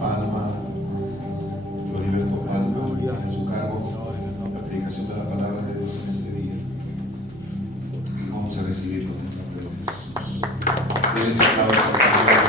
Palma, Floriberto Palma, en su cargo la predicación de la palabra de Dios en este día. Vamos a recibirlo en el nombre de Jesús. Denles aplausos al Señor.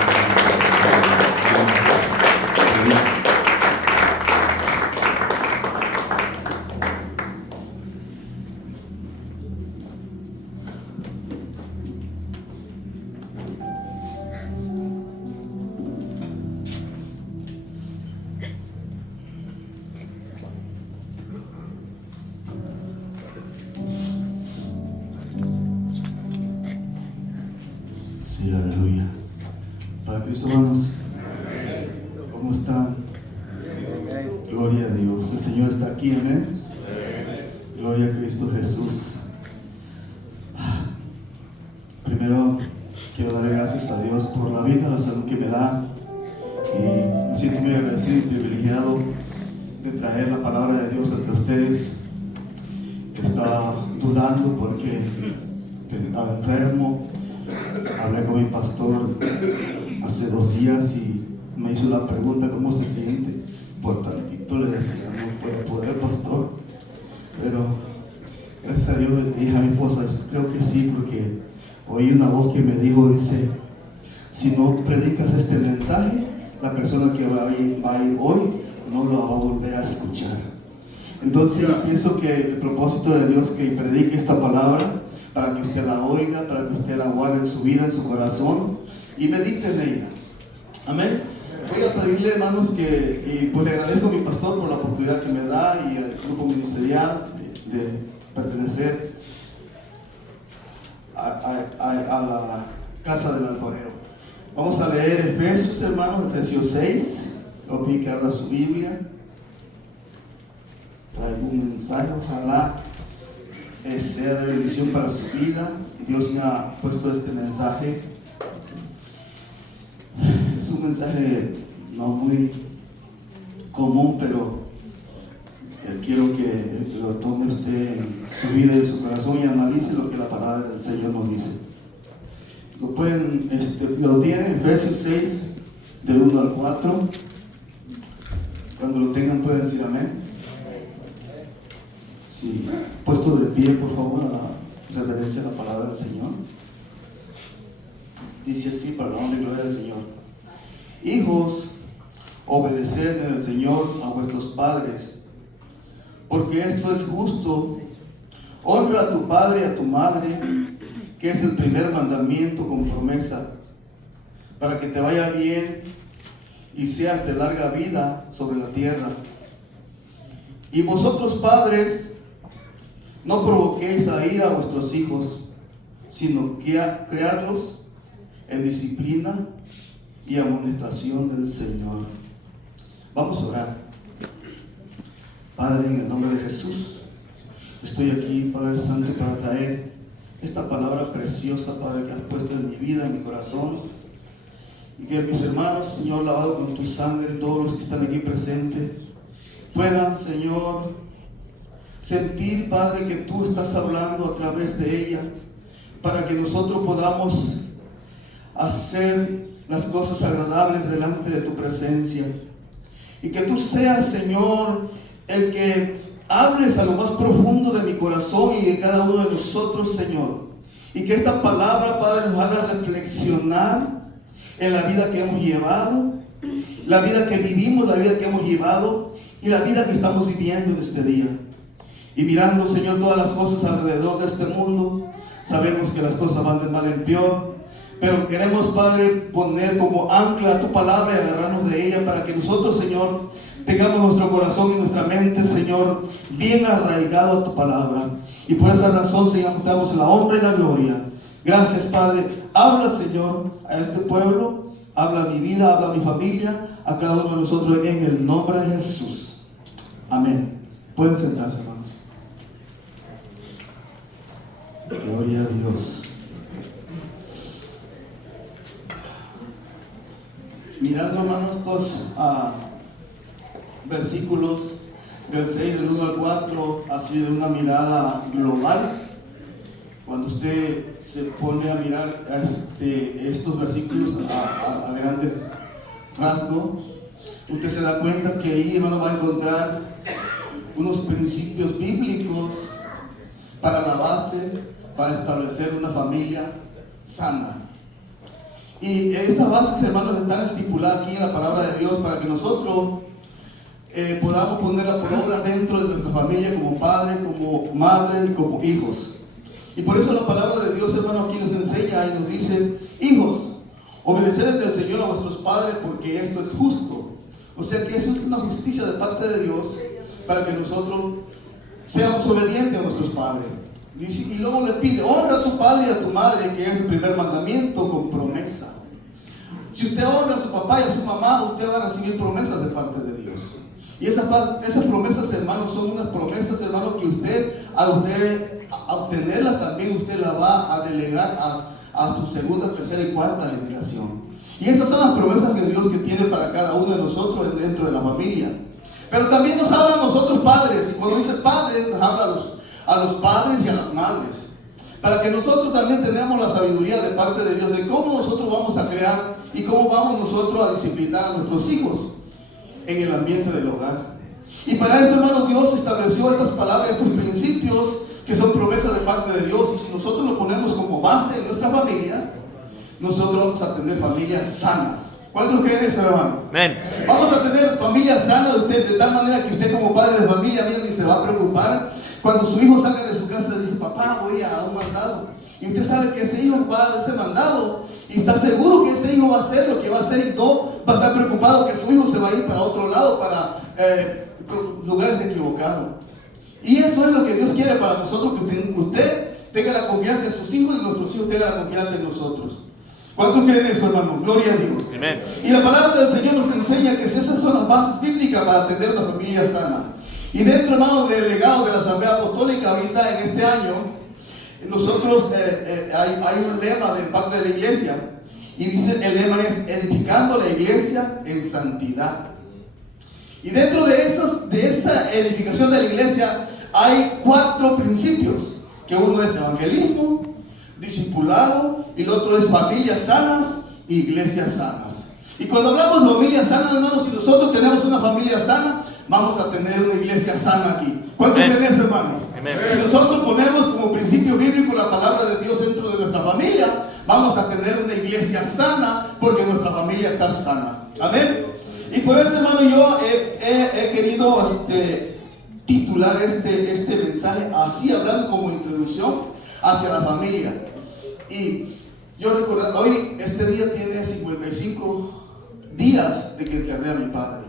Sí, aleluya. Padre Cristo, hermanos, ¿cómo están? Gloria a Dios. El Señor está aquí, amén. Gloria a Cristo Jesús. Primero quiero darle gracias a Dios por la vida, la salud que me da, y me siento muy agradecido y privilegiado de traer la palabra de Dios ante ustedes. Estaba dudando porque estaba enfermo. Hablé con mi pastor hace 2 días y me hizo la pregunta ¿cómo se siente? Por tantito le decía, no puedo poder, pastor, pero gracias a Dios le dije a mi esposa, creo que sí, porque oí una voz que me dijo, dice, si no predicas este mensaje, la persona que va a ir hoy no lo va a volver a escuchar. Entonces pienso que el propósito de Dios es que predique esta palabra para que usted la oiga, para que usted la guarde en su vida, en su corazón y medite en ella. Amén. Voy a pedirle, hermanos, y pues le agradezco a mi pastor por la oportunidad que me da y al grupo ministerial de pertenecer a la casa del alfarero. Vamos a leer Efesios, hermanos, Efesios 6. Lo que abra su Biblia. Traigo un mensaje, ojalá sea de bendición para su vida. Dios me ha puesto este mensaje. Es un mensaje no muy común, pero quiero que lo tome usted en su vida y en su corazón y analice lo que la palabra del Señor nos dice. Lo tienen, Efesios 6, del 1 al 4. Cuando lo tengan pueden decir amén. Sí, puesto de pie, por favor, a la reverencia de la palabra del Señor. Dice así, para la honra y gloria del Señor. Hijos, obedeced en el Señor a vuestros padres, porque esto es justo. Honra a tu padre y a tu madre, que es el primer mandamiento con promesa, para que te vaya bien y seas de larga vida sobre la tierra. Y vosotros, padres, no provoquéis a ira a vuestros hijos, sino que criarlos en disciplina y amonestación del Señor. Vamos a orar. Padre, en el nombre de Jesús, estoy aquí, Padre Santo, para traer esta palabra preciosa, Padre, que has puesto en mi vida, en mi corazón, y que mis hermanos, Señor, lavado con tu sangre, todos los que están aquí presentes, puedan, Señor, sentir, Padre, que tú estás hablando a través de ella, para que nosotros podamos hacer las cosas agradables delante de tu presencia, y que tú seas, Señor, el que hables a lo más profundo de mi corazón y de cada uno de nosotros, Señor, y que esta palabra, Padre, nos haga reflexionar en la vida que hemos llevado, la vida que vivimos, la vida que hemos llevado y la vida que estamos viviendo en este día. Y mirando, Señor, todas las cosas alrededor de este mundo, sabemos que las cosas van de mal en peor, pero queremos, Padre, poner como ancla tu palabra y agarrarnos de ella para que nosotros, Señor, tengamos nuestro corazón y nuestra mente, Señor, bien arraigado a tu palabra. Y por esa razón, Señor, te damos la honra y la gloria. Gracias, Padre. Habla, Señor, a este pueblo, habla a mi vida, habla a mi familia, a cada uno de nosotros, en el nombre de Jesús. Amén. Pueden sentarse, hermanos. Gloria a Dios. Mirando, hermanos, estos versículos del 6, del 1 al 4, así de una mirada global. Cuando usted se pone a mirar estos versículos a grande rasgo, usted se da cuenta que ahí, hermano, va a encontrar unos principios bíblicos para la base, para establecer una familia sana. Y esas bases, hermanos, están estipuladas aquí en la palabra de Dios para que nosotros podamos ponerla por obra dentro de nuestra familia como padre, como madre y como hijos. Y por eso la palabra de Dios, hermano, aquí nos enseña y nos dice: hijos, obedeced del Señor a vuestros padres, porque esto es justo. O sea que eso es una justicia de parte de Dios para que nosotros seamos obedientes a nuestros padres. Y luego le pide: honra a tu padre y a tu madre, que es el primer mandamiento, con promesa. Si usted honra a su papá y a su mamá, usted va a recibir promesas de parte de Dios. Y esas promesas, hermanos, son unas promesas, hermanos, que usted, al usted obtenerlas, también usted la va a delegar a su segunda, tercera y cuarta generación. Y esas son las promesas de Dios que tiene para cada uno de nosotros dentro de la familia. Pero también nos habla a nosotros padres, y cuando dice padres, nos habla a los padres y a las madres, para que nosotros también tengamos la sabiduría de parte de Dios de cómo nosotros vamos a crear y cómo vamos nosotros a disciplinar a nuestros hijos en el ambiente del hogar. Y para esto, hermanos, Dios estableció estas palabras, estos principios que son promesas de parte de Dios, y si nosotros lo ponemos como base en nuestra familia, nosotros vamos a tener familias sanas. ¿Cuántos creen eso, hermano? Amén. Vamos a tener familias sanas de tal manera que usted como padre de familia ni se va a preocupar cuando su hijo salga de su casa y dice: papá, voy a un mandado. Y usted sabe que ese hijo va a ese mandado y está seguro que ese hijo va a hacer lo que va a hacer, y no va a estar preocupado que su hijo se va a ir para otro lado, para lugares equivocados. Y eso es lo que Dios quiere para nosotros, que usted tenga la confianza en sus hijos y nuestros hijos tengan la confianza en nosotros. ¿Cuántos creen eso, hermano? Gloria a Dios. Amén. Y la palabra del Señor nos enseña que esas son las bases bíblicas para tener una familia sana. Y dentro, hermano, del legado de la Asamblea Apostólica, ahorita en este año, nosotros hay un lema de parte de la iglesia, y dice, el lema es: edificando la iglesia en santidad. Y dentro de esa edificación de la iglesia hay 4 principios, que uno es evangelismo, discipulado, y el otro es familias sanas, iglesias sanas. Y cuando hablamos de familias sanas, hermanos, si nosotros tenemos una familia sana, vamos a tener una iglesia sana aquí. ¿Cuántos creen eso, hermanos? Si nosotros ponemos como principio bíblico la palabra de Dios dentro de nuestra familia, vamos a tener una iglesia sana, porque nuestra familia está sana. Amén. Y por eso, hermano, yo he querido titular este mensaje así, hablando como introducción hacia la familia. Y yo recuerdo, hoy, este día tiene 55 días de que enterré a mi padre.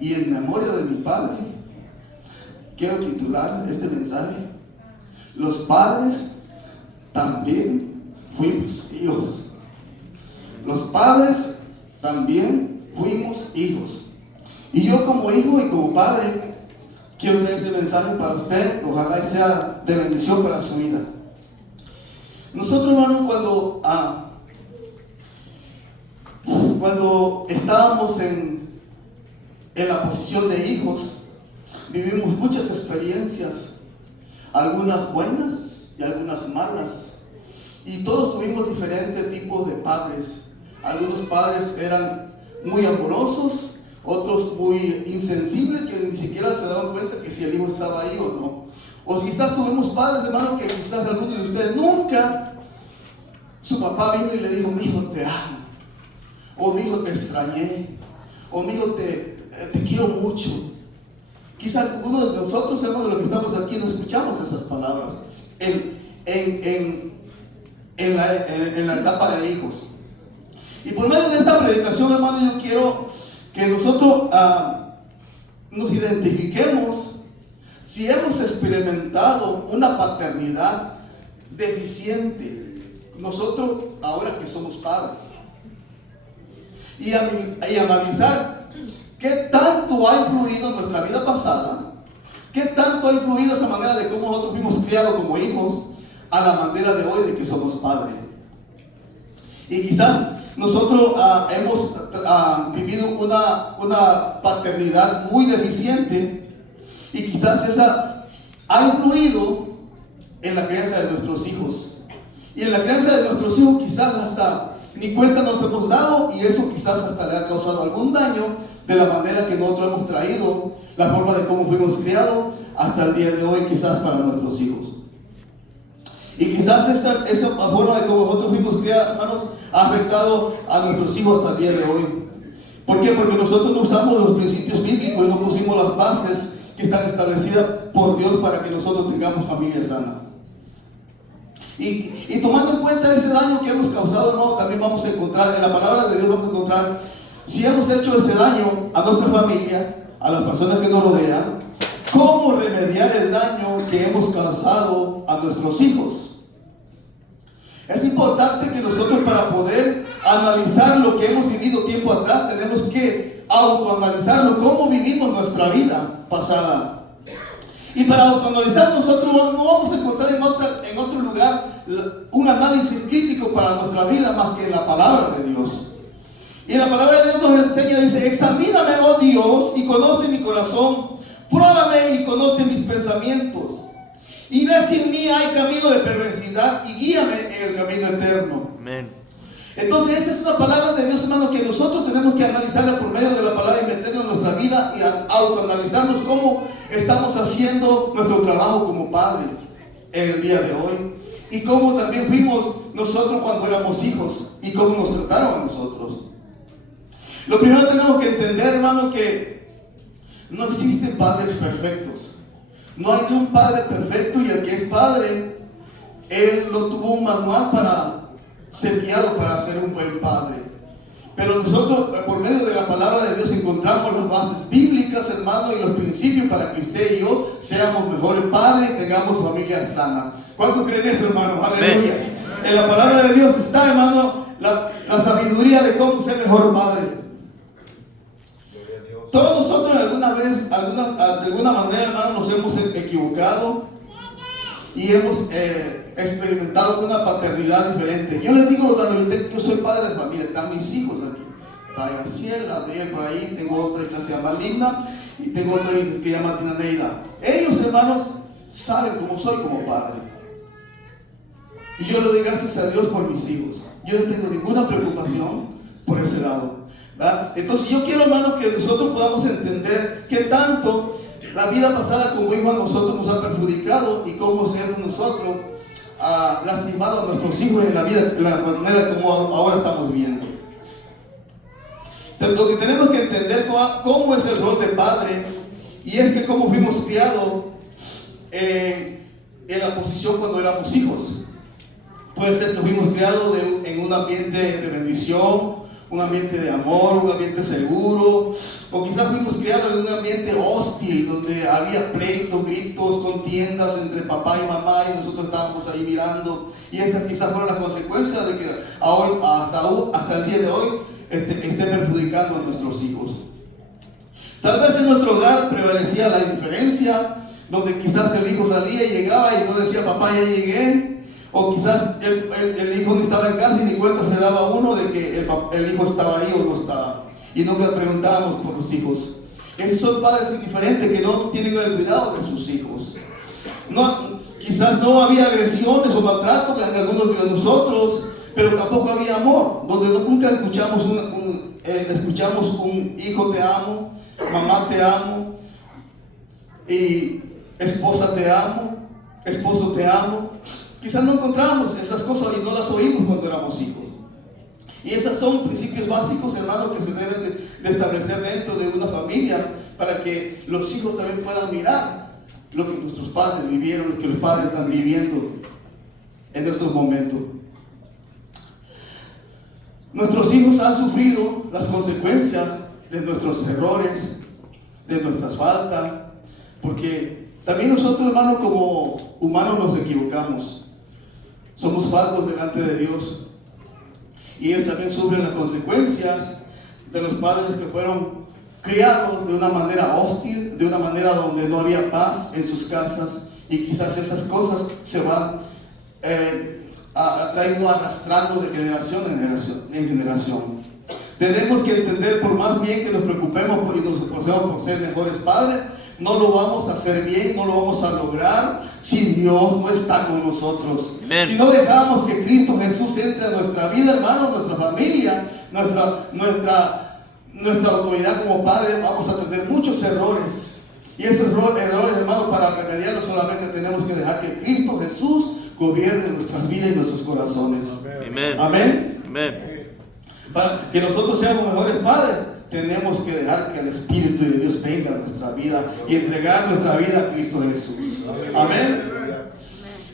Y en memoria de mi padre, quiero titular este mensaje: los padres también fuimos hijos. Los padres también fuimos hijos. Y yo como hijo y como padre, quiero traer este mensaje para usted. Ojalá sea de bendición para su vida. Nosotros, hermano, cuando estábamos en la posición de hijos, vivimos muchas experiencias, algunas buenas y algunas malas, y todos tuvimos diferentes tipos de padres. Algunos padres eran muy amorosos, otros muy insensibles, que ni siquiera se daban cuenta que si el hijo estaba ahí o no. O quizás tuvimos padres, hermano, que quizás algunos de ustedes nunca, su papá vino y le dijo: mi hijo, te amo, o mi hijo, te extrañé, o mi hijo, te quiero mucho. Quizás algunos de nosotros, hermano, de los que estamos aquí, no escuchamos esas palabras en la etapa de hijos. Y por medio de esta predicación, hermano, yo quiero que nosotros nos identifiquemos si hemos experimentado una paternidad deficiente, nosotros ahora que somos padres, y analizar qué tanto ha influido en nuestra vida pasada, qué tanto ha influido esa manera de cómo nosotros fuimos criados como hijos a la manera de hoy de que somos padres. Y quizás nosotros hemos vivido una paternidad muy deficiente, y quizás esa ha influido en la crianza de nuestros hijos. Y en la crianza de nuestros hijos quizás hasta ni cuenta nos hemos dado, y eso quizás hasta le ha causado algún daño de la manera que nosotros hemos traído, la forma de cómo fuimos criados hasta el día de hoy, quizás para nuestros hijos. Y quizás esa forma de cómo nosotros fuimos criados, hermanos, ha afectado a nuestros hijos hasta el día de hoy. ¿Por qué? Porque nosotros no usamos los principios bíblicos y no pusimos las bases que están establecidas por Dios para que nosotros tengamos familia sana. Y tomando en cuenta ese daño que hemos causado, ¿no? También vamos a encontrar, en la palabra de Dios vamos a encontrar, si hemos hecho ese daño a nuestra familia, a las personas que nos rodean, cómo remediar el daño que hemos causado a nuestros hijos. Es importante que nosotros, para poder analizar lo que hemos vivido tiempo atrás, tenemos que autoanalizarlo, cómo vivimos nuestra vida pasada. Y para autoanalizar, nosotros no vamos a encontrar en otro lugar un análisis crítico para nuestra vida más que en la palabra de Dios. Y en la palabra de Dios nos enseña, dice: examíname, oh Dios, y conoce mi corazón, pruébame y conoce mis pensamientos, y ve si en mí hay camino de perversidad, y guíame en el camino eterno. Amén. Entonces esa es una palabra de Dios, hermano, que nosotros tenemos que analizarla por medio de la palabra y meterla en nuestra vida y autoanalizarnos cómo estamos haciendo nuestro trabajo como padre en el día de hoy, y cómo también fuimos nosotros cuando éramos hijos y cómo nos trataron a nosotros. Lo primero que tenemos que entender, hermano, que no existen padres perfectos. No hay un padre perfecto, y el que es padre, él no tuvo un manual para ser guiado para ser un buen padre. Pero nosotros, por medio de la palabra de Dios, encontramos las bases bíblicas, hermano, y los principios para que usted y yo seamos mejores padres y tengamos familias sanas. ¿Cuántos creen eso, hermano? Aleluya. En la palabra de Dios está, hermano, la sabiduría de cómo ser mejor padre. Todos nosotros alguna vez, de alguna manera, hermano, nos hemos equivocado y hemos experimentado una paternidad diferente. Yo les digo, hermano, yo soy padre de familia, están mis hijos aquí. Está Yaciel, Adriel por ahí, tengo otra que se llama Linda y tengo otra que se llama Tina Neida. Ellos, hermanos, saben cómo soy como padre. Y yo le doy gracias a Dios por mis hijos. Yo no tengo ninguna preocupación por ese lado, ¿verdad? Entonces yo quiero, hermano, que nosotros podamos entender que tanto la vida pasada como hijos a nosotros nos ha perjudicado, y cómo hemos nosotros lastimado a nuestros hijos en la vida, de la manera como ahora estamos viviendo. Entonces, lo que tenemos que entender cómo es el rol de padre, y es que cómo fuimos criados en la posición cuando éramos hijos. Puede ser que fuimos criados en un ambiente de bendición, un ambiente de amor, un ambiente seguro, o quizás fuimos criados en un ambiente hostil, donde había pleitos, gritos, contiendas entre papá y mamá, y nosotros estábamos ahí mirando, y esas quizás fueron las consecuencias de que ahora, hasta el día de hoy, esté perjudicando a nuestros hijos. Tal vez en nuestro hogar prevalecía la indiferencia, donde quizás el hijo salía y llegaba y no decía: papá, ya llegué. O quizás el hijo no estaba en casa y ni cuenta se daba uno de que el hijo estaba ahí o no estaba. Y nunca preguntábamos por los hijos. Esos son padres indiferentes que no tienen el cuidado de sus hijos. Quizás no había agresiones o maltrato en algunos de nosotros, pero tampoco había amor. Donde nunca escuchamos un hijo te amo, mamá te amo, y esposa te amo, esposo te amo. Quizás no encontrábamos esas cosas y no las oímos cuando éramos hijos. Y esos son principios básicos, hermanos, que se deben de establecer dentro de una familia, para que los hijos también puedan mirar lo que nuestros padres vivieron, lo que los padres están viviendo en estos momentos. Nuestros hijos han sufrido las consecuencias de nuestros errores, de nuestras faltas, porque también nosotros, hermanos, como humanos nos equivocamos. Somos faltos delante de Dios, y ellos también sufren las consecuencias de los padres que fueron criados de una manera hostil, de una manera donde no había paz en sus casas, y quizás esas cosas se van arrastrando de generación en generación. Tenemos que entender, por más bien que nos preocupemos y nos esforcemos por ser mejores padres, no lo vamos a hacer bien, no lo vamos a lograr si Dios no está con nosotros. Amen. Si no dejamos que Cristo Jesús entre a nuestra vida, hermanos, nuestra familia, nuestra autoridad como padre, vamos a tener muchos errores. Y esos errores, hermanos, para remediarlos solamente tenemos que dejar que Cristo Jesús gobierne nuestras vidas y nuestros corazones. Amen. Amén. Amen. Para que nosotros seamos mejores padres, tenemos que dejar que el Espíritu de Dios venga a nuestra vida y entregar nuestra vida a Cristo Jesús. Amén.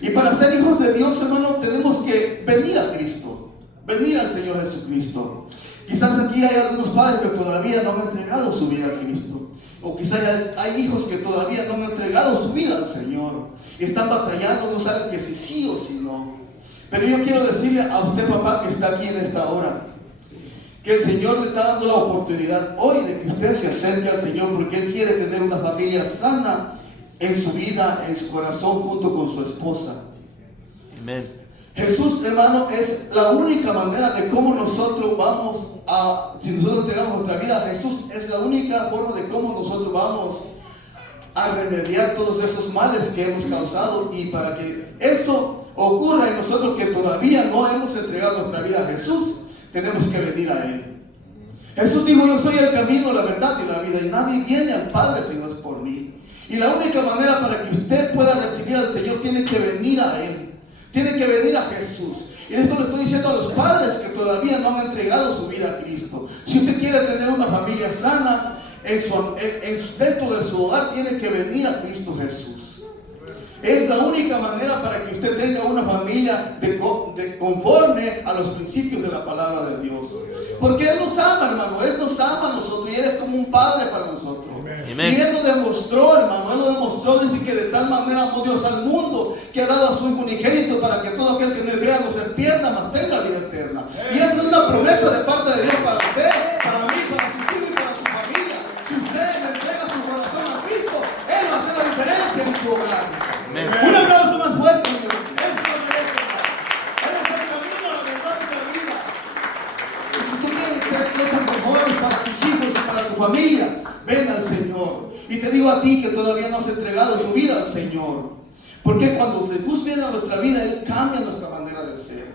Y para ser hijos de Dios, hermano, tenemos que venir a Cristo, venir al Señor Jesucristo. Quizás aquí hay algunos padres que todavía no han entregado su vida a Cristo. O quizás hay hijos que todavía no han entregado su vida al Señor. Y están batallando, no saben que si sí o si no. Pero yo quiero decirle a usted, papá, que está aquí en esta hora, que el Señor le está dando la oportunidad hoy de que usted se acerque al Señor, porque Él quiere tener una familia sana en su vida, en su corazón, junto con su esposa. Amen. Jesús, hermano, es la única manera de cómo nosotros vamos a, si nosotros entregamos nuestra vida a Jesús, es la única forma de cómo nosotros vamos a remediar todos esos males que hemos causado. Y para que eso ocurra en nosotros que todavía no hemos entregado nuestra vida a Jesús, tenemos que venir a Él. Jesús dijo: yo soy el camino, la verdad y la vida, y nadie viene al Padre si no es por mí. Y la única manera para que usted pueda recibir al Señor, tiene que venir a Él, tiene que venir a Jesús. Y esto le estoy diciendo a los padres que todavía no han entregado su vida a Cristo. Si usted quiere tener una familia sana dentro de su hogar, tiene que venir a Cristo Jesús. Es la única manera para que usted tenga una familia conforme a los principios de la palabra de Dios. Porque Él nos ama, hermano. Él nos ama a nosotros y Él es como un padre para nosotros. Amen. Y Él lo demostró, hermano. Él lo demostró. Dice que de tal manera amó Dios al mundo, que ha dado a su Hijo unigénito, para que todo aquel que en Él crea no se pierda, mas tenga vida eterna. Y esa es una promesa de parte de Dios para usted, para mí, para sus hijos y para su familia. Si usted le entrega su corazón a Cristo, Él va a hacer la diferencia en su hogar. Amen. Un aplauso más fuerte, Dios. Él se lo merece, hermano. Él es el camino, la verdad y la vida. Y si tú quieres hacer cosas mejores para tus hijos y para tu familia, ven al Señor. Y te digo a ti que todavía no has entregado tu vida al Señor. Porque cuando Jesús viene a nuestra vida, Él cambia nuestra manera de ser.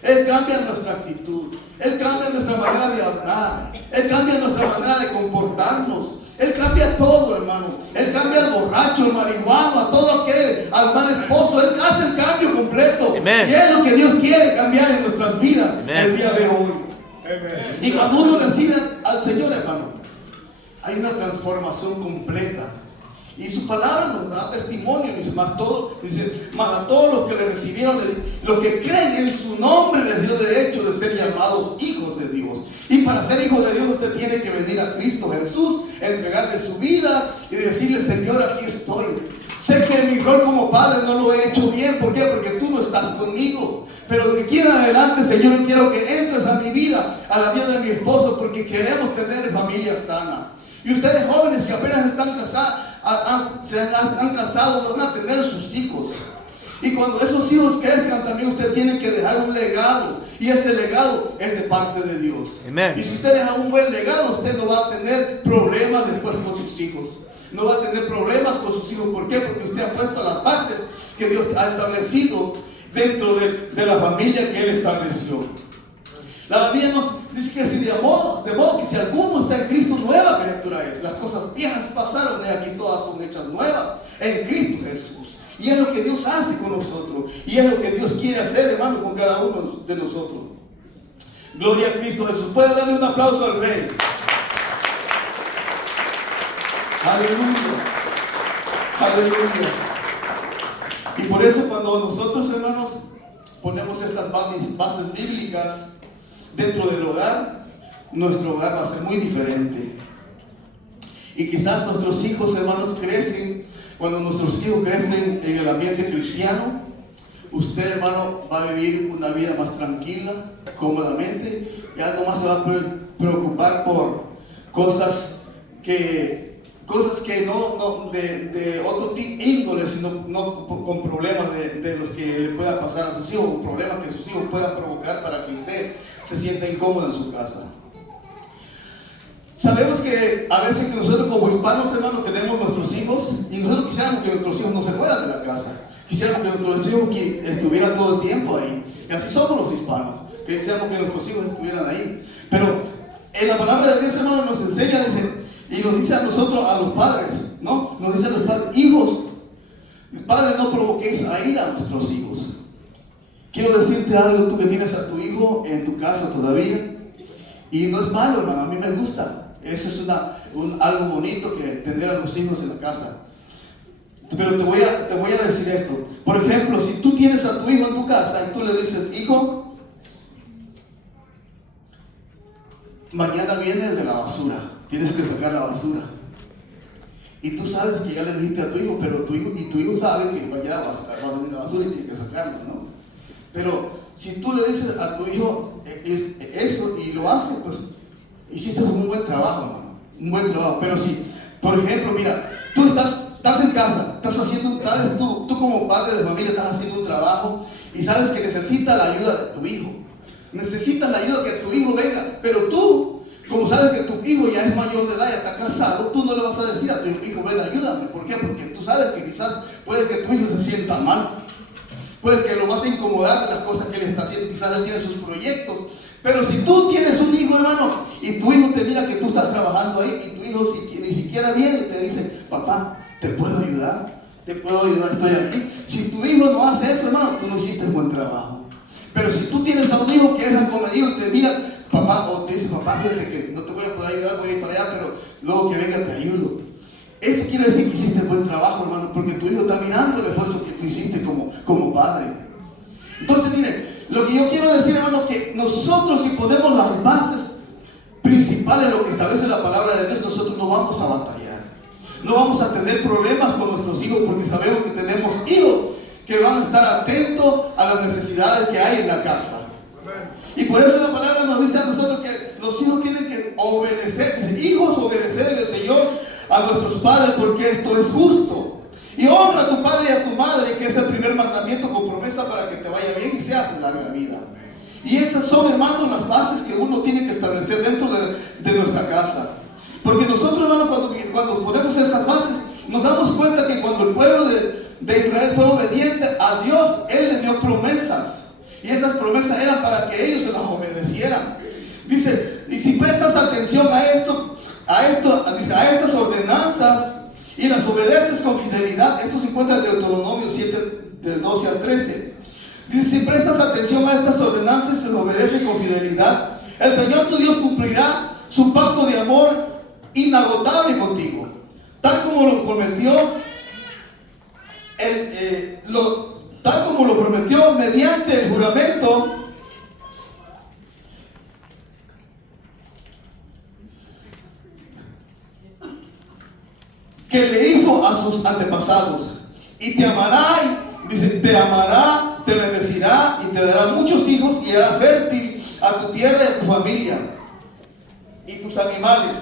Él cambia nuestra actitud. Él cambia nuestra manera de hablar. Él cambia nuestra manera de comportarnos. Él cambia todo, hermano. Él cambia al borracho, al marihuano, a todo aquel, al mal esposo. Él hace el cambio completo. Amen. Y es lo que Dios quiere cambiar en nuestras vidas. Amen. El día de hoy. Amen. Y cuando uno recibe al Señor, hermano, hay una transformación completa. Y su palabra nos da testimonio. Dice, más a todos los que le recibieron, los que creen en su nombre, les dio derecho de ser llamados hijos de Dios. Y para ser hijo de Dios, usted tiene que venir a Cristo Jesús, entregarle su vida y decirle: Señor, aquí estoy. Sé que mi rol como padre no lo he hecho bien. ¿Por qué? Porque tú no estás conmigo. Pero de aquí en adelante, Señor, quiero que entres a mi vida, a la vida de mi esposo, porque queremos tener familia sana. Y ustedes jóvenes que apenas están casados, se han casado, van a tener sus hijos. Y cuando esos hijos crezcan, también usted tiene que dejar un legado. Y ese legado es de parte de Dios. Amen. Y si usted deja un buen legado, usted no va a tener problemas después con sus hijos. No va a tener problemas con sus hijos. ¿Por qué? Porque usted ha puesto las bases que Dios ha establecido dentro de la familia que Él estableció. La Biblia nos dice que si de modo que si alguno está en Cristo, nueva criatura es. Las cosas viejas pasaron, de aquí todas son hechas nuevas en Cristo Jesús. Y es lo que Dios hace con nosotros. Y es lo que Dios quiere hacer, hermano, con cada uno de nosotros. Gloria a Cristo Jesús. ¿Puede darle un aplauso al Rey? Aleluya. Aleluya. Y por eso cuando nosotros, hermanos, ponemos estas bases bíblicas dentro del hogar, nuestro hogar va a ser muy diferente. Y quizás nuestros hijos, hermanos, crecen. Cuando nuestros hijos crecen en el ambiente cristiano, usted, hermano, va a vivir una vida más tranquila, cómodamente. Ya no más se va a preocupar por cosas que no de otro índole, sino no con problemas de los que le pueda pasar a sus hijos, o problemas que sus hijos puedan provocar para que usted se sienta incómodo en su casa. Sabemos que a veces que nosotros como hispanos, hermanos, tenemos nuestros hijos y nosotros quisiéramos que nuestros hijos no se fueran de la casa. Quisiéramos que nuestros hijos estuvieran todo el tiempo ahí. Y así somos los hispanos, que quisiéramos que nuestros hijos estuvieran ahí. Pero en la palabra de Dios, hermanos, nos enseña, dice, y nos dice a nosotros, a los padres, ¿no? Nos dice a los padres, hijos, padres, no provoquéis a ir a nuestros hijos. Quiero decirte algo, tú que tienes a tu hijo en tu casa todavía, y no es malo, hermano, a mí me gusta. Eso es algo bonito que tener a los hijos en la casa. Pero te voy a decir esto. Por ejemplo, si tú tienes a tu hijo en tu casa y tú le dices, hijo, mañana viene el de la basura, tienes que sacar la basura. Y tú sabes que ya le dijiste a tu hijo, pero tu hijo sabe que mañana va a venir la basura y tiene que sacarlo, ¿no? Pero si tú le dices a tu hijo eso y lo hace, pues hiciste un buen trabajo, hermano. Un buen trabajo. Pero si, por ejemplo, mira, tú estás en casa, estás haciendo tú como padre de familia estás haciendo un trabajo y sabes que necesitas la ayuda de tu hijo. Necesitas la ayuda que tu hijo venga, pero tú, como sabes que tu hijo ya es mayor de edad, ya está casado, tú no le vas a decir a tu hijo, ven, ayúdame. ¿Por qué? Porque tú sabes que quizás puede que tu hijo se sienta mal. Puede que lo vas a incomodar de las cosas que él está haciendo, quizás él tiene sus proyectos. Pero si tú tienes un hijo, hermano, y tu hijo te mira que tú estás trabajando ahí, y tu hijo ni siquiera viene y te dice, papá, ¿te puedo ayudar? ¿Te puedo ayudar? Estoy aquí. Si tu hijo no hace eso, hermano, tú no hiciste un buen trabajo. Pero si tú tienes a un hijo que es acomedido y te mira, papá, o te dice, papá, fíjate que no te voy a poder ayudar, voy a ir para allá, pero luego que venga te ayudo. Eso quiere decir que hiciste buen trabajo, hermano, porque tu hijo está mirando el esfuerzo que tú hiciste como padre. Entonces, miren, lo que yo quiero decir, hermano, que nosotros si ponemos las bases principales, lo que establece la palabra de Dios, nosotros no vamos a batallar. No vamos a tener problemas con nuestros hijos porque sabemos que tenemos hijos que van a estar atentos a las necesidades que hay en la casa. Y por eso la palabra nos dice a nosotros que los hijos tienen que obedecer. Dice, hijos, obedeced al Señor a nuestros padres porque esto es justo. Y honra a tu padre y a tu madre, que es el primer mandamiento con promesa para que te vaya bien y seas de larga vida. Y esas son, hermanos, las bases que uno tiene que establecer dentro de nuestra casa. Porque nosotros, hermanos, cuando ponemos esas bases, nos damos cuenta que cuando el pueblo de Israel fue obediente a Dios, Él le dio promesas. Y esas promesas eran para que ellos se las obedecieran. Dice, y si prestas atención a estas ordenanzas, y las obedeces con fidelidad. Esto se encuentra en Deuteronomio 7, del 12 al 13. Dice, si prestas atención a estas ordenanzas y las obedeces con fidelidad, el Señor tu Dios cumplirá su pacto de amor inagotable contigo, tal como lo prometió mediante el juramento que le hizo a sus antepasados. Y te amará, dice, te bendecirá y te dará muchos hijos y hará fértil a tu tierra y a tu familia y tus animales.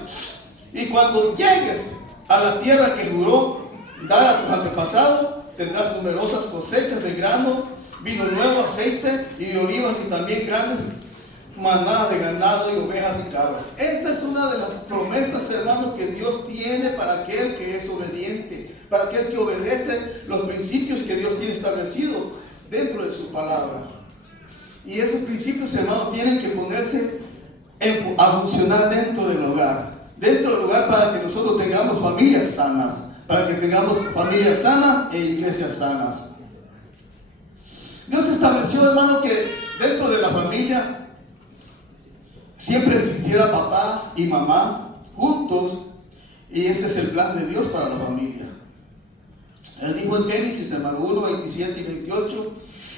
Y cuando llegues a la tierra que juró dar a tus antepasados, tendrás numerosas cosechas de grano, vino nuevo, aceite y de olivas y también grandes manadas de ganado y ovejas y cabras. Esta es una de las promesas, hermanos, que Dios tiene para aquel que es obediente, para aquel que obedece los principios que Dios tiene establecido dentro de su palabra. Y esos principios, hermanos, tienen que ponerse a funcionar dentro del hogar para que nosotros tengamos familias sanas, para que tengamos familias sanas e iglesias sanas. Dios estableció, hermano, que dentro de la familia siempre existiera papá y mamá juntos, y ese es el plan de Dios para la familia. Él dijo en Génesis, hermano, 1, 27 y 28,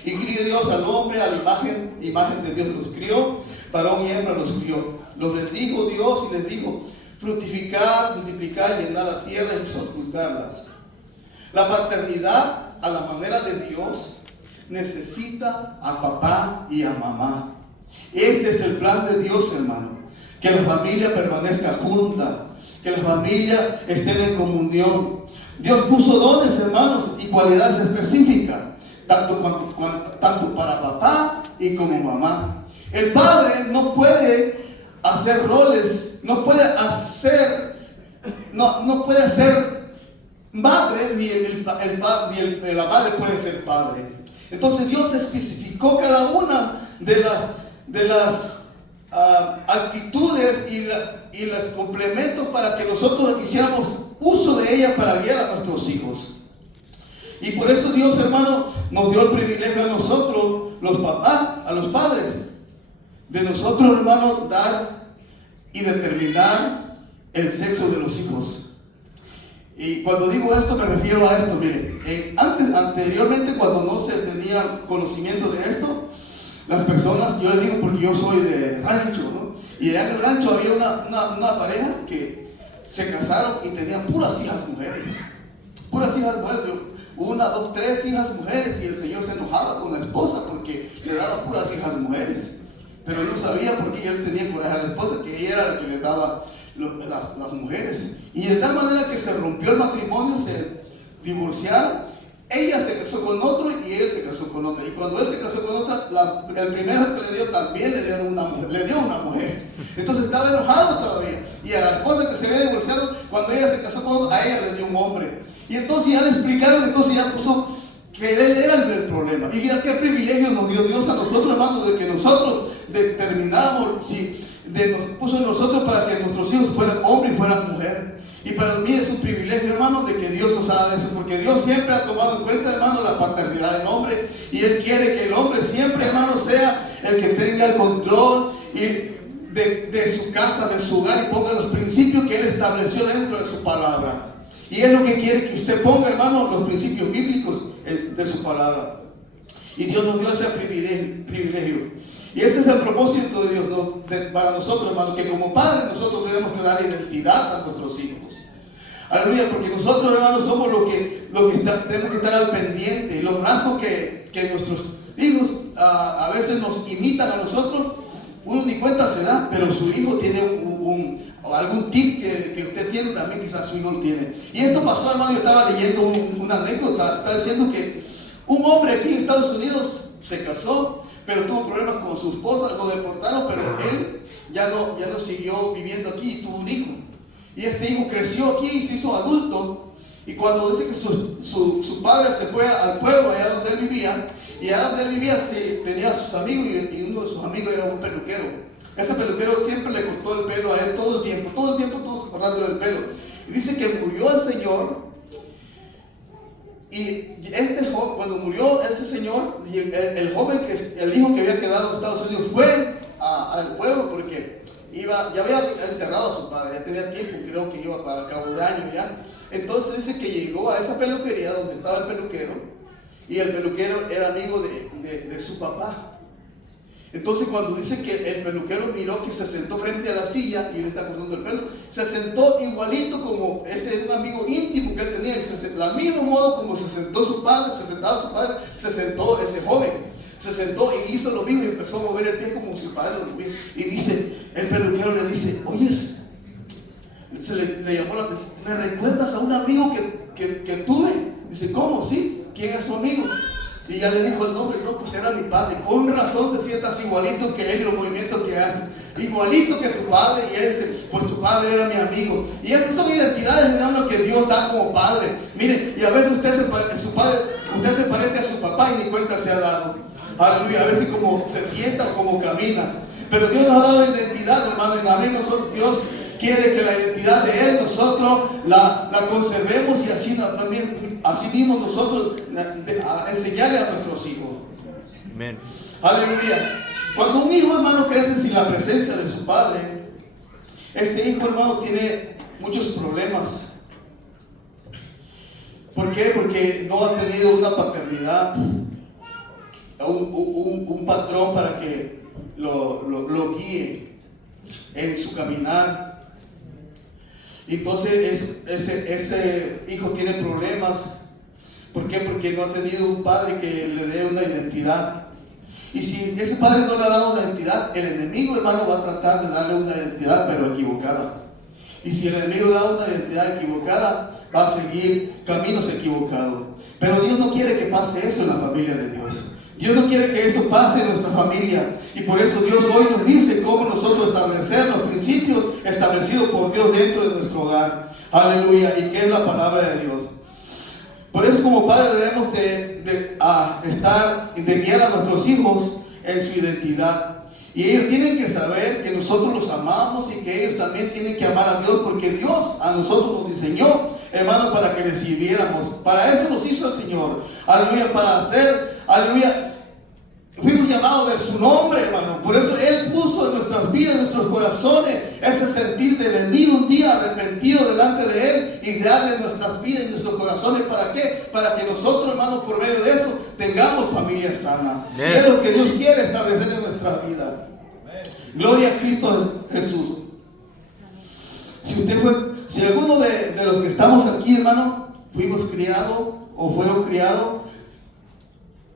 y crió Dios al hombre, a la imagen de Dios los crió, varón y hembra los crió. Los bendijo Dios y les dijo, fructificad, multiplicad, llenad la tierra y ocultarlas. La paternidad, a la manera de Dios, necesita a papá y a mamá. Ese es el plan de Dios, hermano. Que la familia permanezca junta, que la familia esté en comunión. Dios puso dones, hermanos, y cualidades específicas, tanto para papá y como mamá. El padre no puede hacer roles, no puede hacer madre, ni la madre puede ser padre. Entonces Dios especificó cada una de las actitudes y los complementos para que nosotros hiciéramos uso de ella para guiar a nuestros hijos. Y por eso Dios, hermano, nos dio el privilegio a nosotros, los papás, a los padres, de nosotros, hermano, dar y determinar el sexo de los hijos. Y cuando digo esto me refiero a esto, mire, anteriormente cuando no se tenía conocimiento de esto, las personas, yo le digo porque yo soy de rancho, ¿no? Y allá en el rancho había una pareja que se casaron y tenían puras hijas mujeres, una, dos, tres hijas mujeres, y el Señor se enojaba con la esposa porque le daba puras hijas mujeres, pero él no sabía por qué él tenía coraje a la esposa, que ella era la que le daba las mujeres. Y de tal manera que se rompió el matrimonio, se divorciaron, ella se casó con otro y él se casó con otra. Y cuando él se casó con otra, el primero que le dio también le dio una mujer. Entonces estaba enojado todavía. Y a la esposa que se había divorciado, cuando ella se casó con otro, a ella le dio un hombre. Y entonces ya le explicaron, entonces ya puso que él era el problema. Y mira qué privilegio nos dio Dios a nosotros, hermanos, de que nosotros determináramos, nos puso en nosotros para que nuestros hijos fueran hombre y fueran mujer. Y para mí es un privilegio, hermano, de que Dios nos haga eso, porque Dios siempre ha tomado en cuenta, hermano, la paternidad del hombre, y Él quiere que el hombre siempre, hermano, sea el que tenga el control de su casa, de su hogar, y ponga los principios que Él estableció dentro de su palabra. Y es lo que quiere que usted ponga, hermano, los principios bíblicos de su palabra. Y Dios nos dio ese privilegio. Y este es el propósito de Dios para nosotros, hermanos, que como padres nosotros tenemos que dar identidad a nuestros hijos. Aleluya, porque nosotros, hermanos, somos lo que tenemos que estar al pendiente. Los rasgos que nuestros hijos a veces nos imitan a nosotros, uno ni cuenta se da, pero su hijo tiene algún tip que usted tiene, también quizás su hijo lo tiene. Y esto pasó, hermano, yo estaba leyendo una anécdota, estaba diciendo que un hombre aquí en Estados Unidos se casó, pero tuvo problemas con su esposa, lo deportaron, pero él ya no siguió viviendo aquí y tuvo un hijo. Y este hijo creció aquí y se hizo adulto. Y cuando dice que su padre se fue al pueblo, allá donde él vivía, y allá donde él vivía tenía a sus amigos, y uno de sus amigos era un peluquero. Ese peluquero siempre le cortó el pelo a él todo el tiempo estuvo cortándole el pelo. Y dice que murió el señor. Y cuando murió ese señor, el joven, el hijo que había quedado en Estados Unidos, fue al pueblo porque ya había enterrado a su padre, ya tenía tiempo, creo que iba para el cabo de año ya. Entonces dice que llegó a esa peluquería donde estaba el peluquero, y el peluquero era amigo de su papá. Entonces cuando dice que el peluquero miró que se sentó frente a la silla y le está cortando el pelo, se sentó igualito como ese un amigo íntimo que él tenía, del mismo modo como se sentó su padre, se sentó ese joven, se sentó y hizo lo mismo y empezó a mover el pie como su padre lo movía. Y dice, el peluquero le dice, oye, le llamó la atención, ¿me recuerdas a un amigo que tuve? Dice, ¿cómo? ¿Sí? ¿Quién es su amigo? Y ya le dijo el nombre, no, pues era mi padre. Con razón te sientas igualito que él y los movimientos que hace. Igualito que tu padre. Y él dice, pues tu padre era mi amigo. Y esas son identidades, hermano, que Dios da como padre. Mire, y a veces usted se parece a su papá y ni cuenta se ha dado. Aleluya, a veces como se sienta o como camina. Pero Dios nos ha dado identidad, hermano, y también nosotros, Dios quiere que la identidad de Él nosotros la conservemos, y así mismo nosotros enseñarle a nuestros hijos. Amén. Aleluya. Cuando un hijo, hermano, crece sin la presencia de su padre, este hijo, hermano, tiene muchos problemas. ¿Por qué? Porque no ha tenido una paternidad, un patrón para que lo guíe en su caminar. Entonces ese hijo tiene problemas. ¿Por qué? Porque no ha tenido un padre que le dé una identidad. Y si ese padre no le ha dado una identidad, el enemigo, hermano, va a tratar de darle una identidad, pero equivocada. Y si el enemigo da una identidad equivocada, va a seguir caminos equivocados. Pero Dios no quiere que pase eso en la familia de Dios. Dios no quiere que eso pase en nuestra familia. Y por eso Dios hoy nos dice cómo nosotros establecer los principios establecidos por Dios dentro de nuestro hogar. Aleluya. Y que es la palabra de Dios. Por eso como padres debemos de guiar a nuestros hijos en su identidad. Y ellos tienen que saber que nosotros los amamos y que ellos también tienen que amar a Dios, porque Dios a nosotros nos diseñó, hermano, para que le sirviéramos. Para eso nos hizo el Señor. Aleluya, para hacer, aleluya, fuimos llamados de su nombre, hermano. Por eso Él puso en nuestras vidas, en nuestros corazones, ese sentir de venir un día arrepentido delante de Él y darle nuestras vidas y nuestros corazones. ¿Para qué? Para que nosotros, hermano, por medio de eso, tengamos familia sana. Y es lo que Dios quiere establecer en nuestra vida. Gloria a Cristo Jesús. Si alguno de los que estamos aquí, hermano, fuimos criados o fueron criados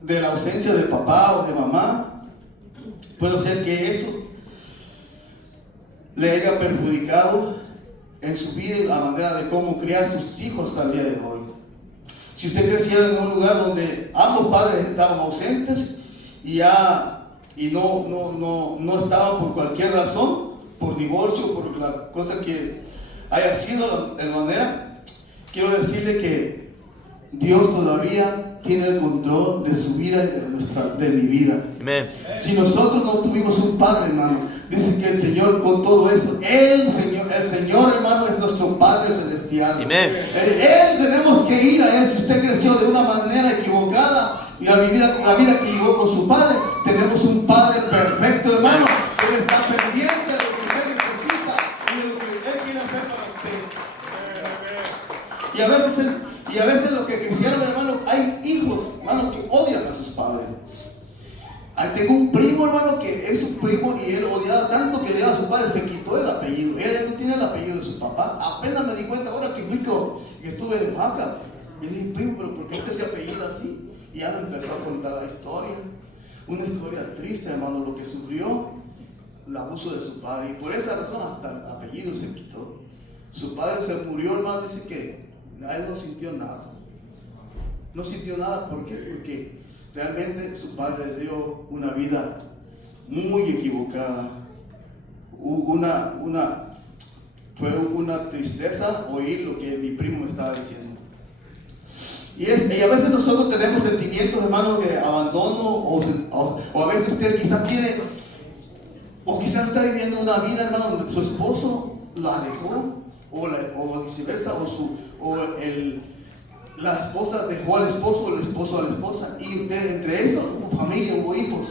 de la ausencia de papá o de mamá, puede ser que eso le haya perjudicado en su vida y la manera de cómo criar sus hijos hasta el día de hoy. Si usted creciera en un lugar donde ambos padres estaban ausentes y no estaban por cualquier razón, por divorcio, por la cosa que haya sido de manera, quiero decirle que Dios todavía tiene el control de su vida y de mi vida. Amén. Si nosotros no tuvimos un padre, hermano, dice que el Señor con todo esto, el Señor, hermano, es nuestro Padre Celestial. Amén. Él tenemos que ir a Él. Si usted creció de una manera equivocada y la vida que llevó con su padre, tenemos un Padre perfecto, hermano, que está pendiente de lo que usted necesita y de lo que Él quiere hacer para usted. Y a veces los que crecieron, hermano, hay hijos, hermano, que odian a sus padres. Tengo un primo, hermano, que es un primo y él odiaba tanto que odiaba a su padre, se quitó el apellido. Él no tiene el apellido de su papá. Apenas me di cuenta ahora que estuve en Oaxaca. Y dije, primo, pero ¿por qué usted se apellida así? Y ya me empezó a contar la historia. Una historia triste, hermano, lo que sufrió, el abuso de su padre. Y por esa razón hasta el apellido se quitó. Su padre se murió, hermano, dice que a él no sintió nada. No sintió nada, ¿por qué? Porque realmente su padre le dio una vida muy equivocada. Fue una tristeza oír lo que mi primo me estaba diciendo. Y a veces nosotros tenemos sentimientos, hermano, de abandono, o a veces usted quizás tiene, o quizás está viviendo una vida, hermano, donde su esposo la dejó, o viceversa, la esposa dejó al esposo, o el esposo a la esposa, y usted entre eso, como familia, hubo hijos.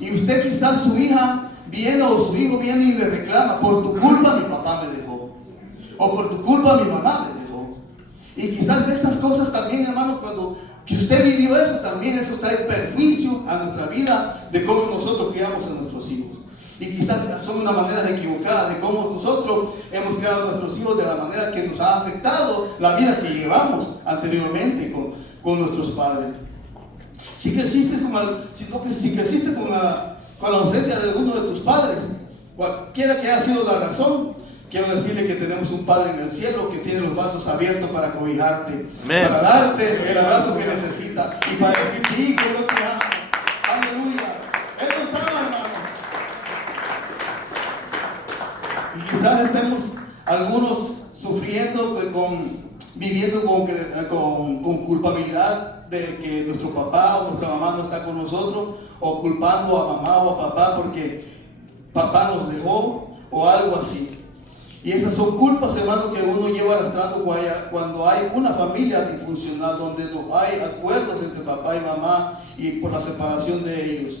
Y usted quizás su hija viene o su hijo viene y le reclama, por tu culpa mi papá me dejó, o por tu culpa mi mamá me dejó. Y quizás esas cosas también, hermano, cuando que usted vivió eso, también eso trae perjuicio a nuestra vida de cómo nosotros criamos a nuestros hijos. Y quizás son una manera equivocada de cómo nosotros hemos criado a nuestros hijos, de la manera que nos ha afectado la vida que llevamos anteriormente con nuestros padres. Si creciste con la ausencia de alguno de tus padres, cualquiera que haya sido la razón, quiero decirle que tenemos un Padre en el cielo que tiene los brazos abiertos para cobijarte, Amén, para darte el abrazo que necesitas y para decirte, hijo, yo te amo. Aleluya. Él nos ama, hermano. Y quizás estemos algunos sufriendo, viviendo con culpabilidad de que nuestro papá o nuestra mamá no está con nosotros, o culpando a mamá o a papá porque papá nos dejó o algo así. Y esas son culpas, hermano, que uno lleva arrastrando cuando hay una familia disfuncional, donde no hay acuerdos entre papá y mamá y por la separación de ellos.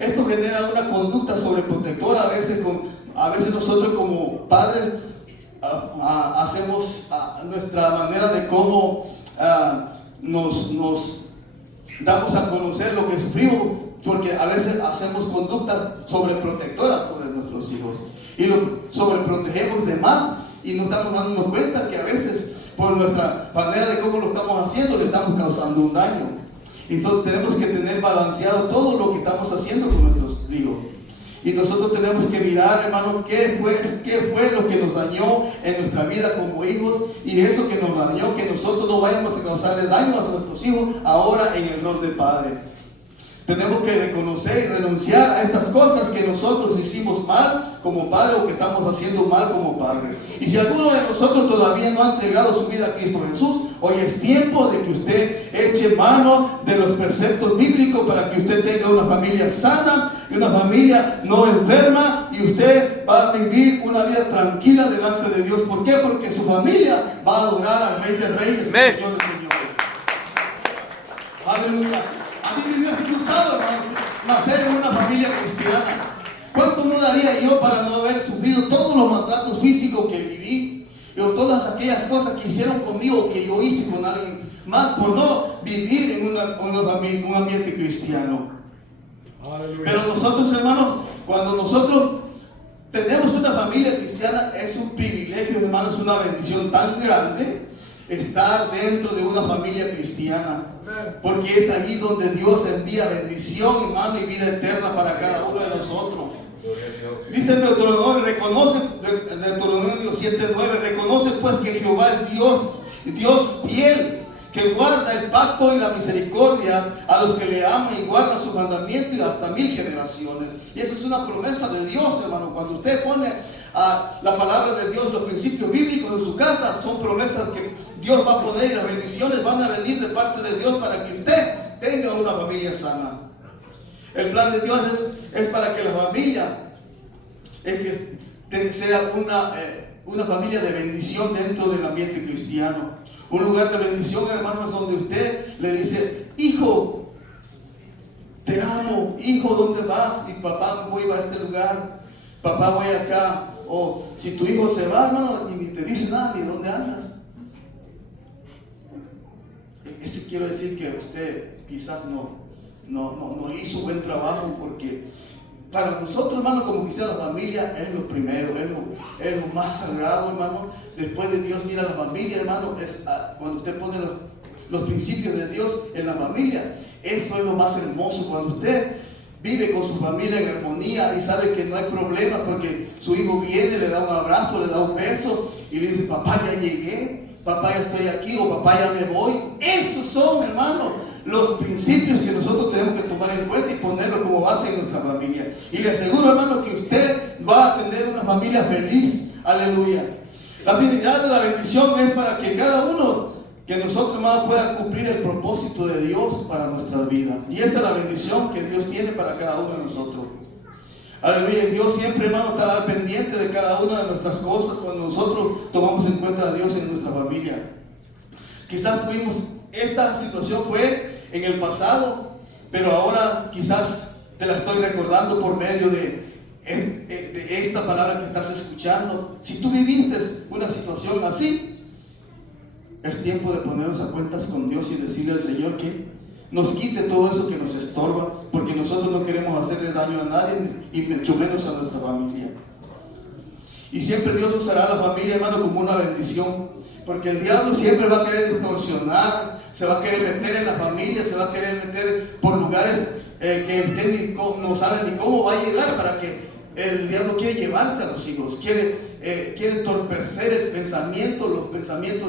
Esto genera una conducta sobreprotectora. A veces nosotros como padres hacemos nuestra manera de cómo nos damos a conocer lo que sufrimos, porque a veces hacemos conducta sobreprotectora sobre nuestros hijos y lo sobreprotegemos de más y no estamos dándonos cuenta que a veces por nuestra manera de cómo lo estamos haciendo le estamos causando un daño. Entonces tenemos que tener balanceado todo lo que estamos haciendo con nuestros hijos. Y nosotros tenemos que mirar, hermano, qué fue lo que nos dañó en nuestra vida como hijos, y eso que nos dañó, que nosotros no vayamos a causarle daño a nuestros hijos ahora en el rol de padre. Tenemos que reconocer y renunciar a estas cosas que nosotros hicimos mal como padre o que estamos haciendo mal como padre. Y si alguno de nosotros todavía no ha entregado su vida a Cristo Jesús, hoy es tiempo de que usted eche mano de los preceptos bíblicos para que usted tenga una familia sana y una familia no enferma, y usted va a vivir una vida tranquila delante de Dios. ¿Por qué? Porque su familia va a adorar al Rey de Reyes, Señor de Señores. Aleluya. A mí me hubiese gustado, hermano, nacer en una familia cristiana. ¿Cuánto no daría yo para no haber sufrido todos los maltratos físicos que viví? O todas aquellas cosas que hicieron conmigo, que yo hice con alguien más, por no vivir en un ambiente cristiano. Aleluya. Pero nosotros, hermanos, cuando nosotros tenemos una familia cristiana, es un privilegio, hermanos, es una bendición tan grande estar dentro de una familia cristiana. Porque es allí donde Dios envía bendición, hermano, y vida eterna para cada uno de nosotros. Dice en Deuteronomio, Deuteronomio 7:9, reconoce pues que Jehová es Dios fiel, que guarda el pacto y la misericordia a los que le aman y guarda su mandamiento y hasta 1000 generaciones. Y eso es una promesa de Dios, hermano. Cuando usted pone a la palabra de Dios, los principios bíblicos en su casa, son promesas que Dios va a poner, y las bendiciones van a venir de parte de Dios para que usted tenga una familia sana. El plan de Dios es para que la familia sea una familia de bendición dentro del ambiente cristiano. Un lugar de bendición, hermanos, donde usted le dice: hijo, te amo. Hijo, ¿dónde vas? Y papá, voy a este lugar. Papá, voy acá. O si tu hijo se va, hermano, y ni te dice nada, ni dónde andas. Ese quiero decir que usted quizás no hizo buen trabajo, porque para nosotros, hermano, como cristianos, la familia es lo primero, es lo más sagrado, hermano. Después de Dios, mira, la familia, hermano, es cuando usted pone los principios de Dios en la familia, eso es lo más hermoso. Cuando usted vive con su familia en armonía y sabe que no hay problema, porque su hijo viene, le da un abrazo, le da un beso y le dice: papá, ya llegué, papá, ya estoy aquí, o papá, ya me voy. Esos son, hermano, los principios que nosotros tenemos que tomar en cuenta y ponerlo como base en nuestra familia. Y le aseguro, hermano, que usted va a tener una familia feliz. Aleluya. La finalidad de la bendición es para que cada uno que nosotros, hermano, pueda cumplir el propósito de Dios para nuestras vidas. Y esa es la bendición que Dios tiene para cada uno de nosotros. Aleluya. Y Dios siempre, hermano, estará al pendiente de cada una de nuestras cosas cuando nosotros tomamos en cuenta a Dios en nuestra familia. Quizás tuvimos esta situación, fue en el pasado, pero ahora quizás te la estoy recordando por medio de esta palabra que estás escuchando. Si tú viviste una situación así, es tiempo de ponernos a cuentas con Dios y decirle al Señor que nos quite todo eso que nos estorba, porque nosotros no queremos hacerle daño a nadie, y mucho menos a nuestra familia. Y siempre Dios usará a la familia, hermano, como una bendición, porque el diablo siempre va a querer distorsionar, se va a querer meter en la familia, se va a querer meter por lugares que usted no sabe ni cómo va a llegar, para que el diablo quiere llevarse a los hijos, quiere entorpecer el pensamiento, los pensamientos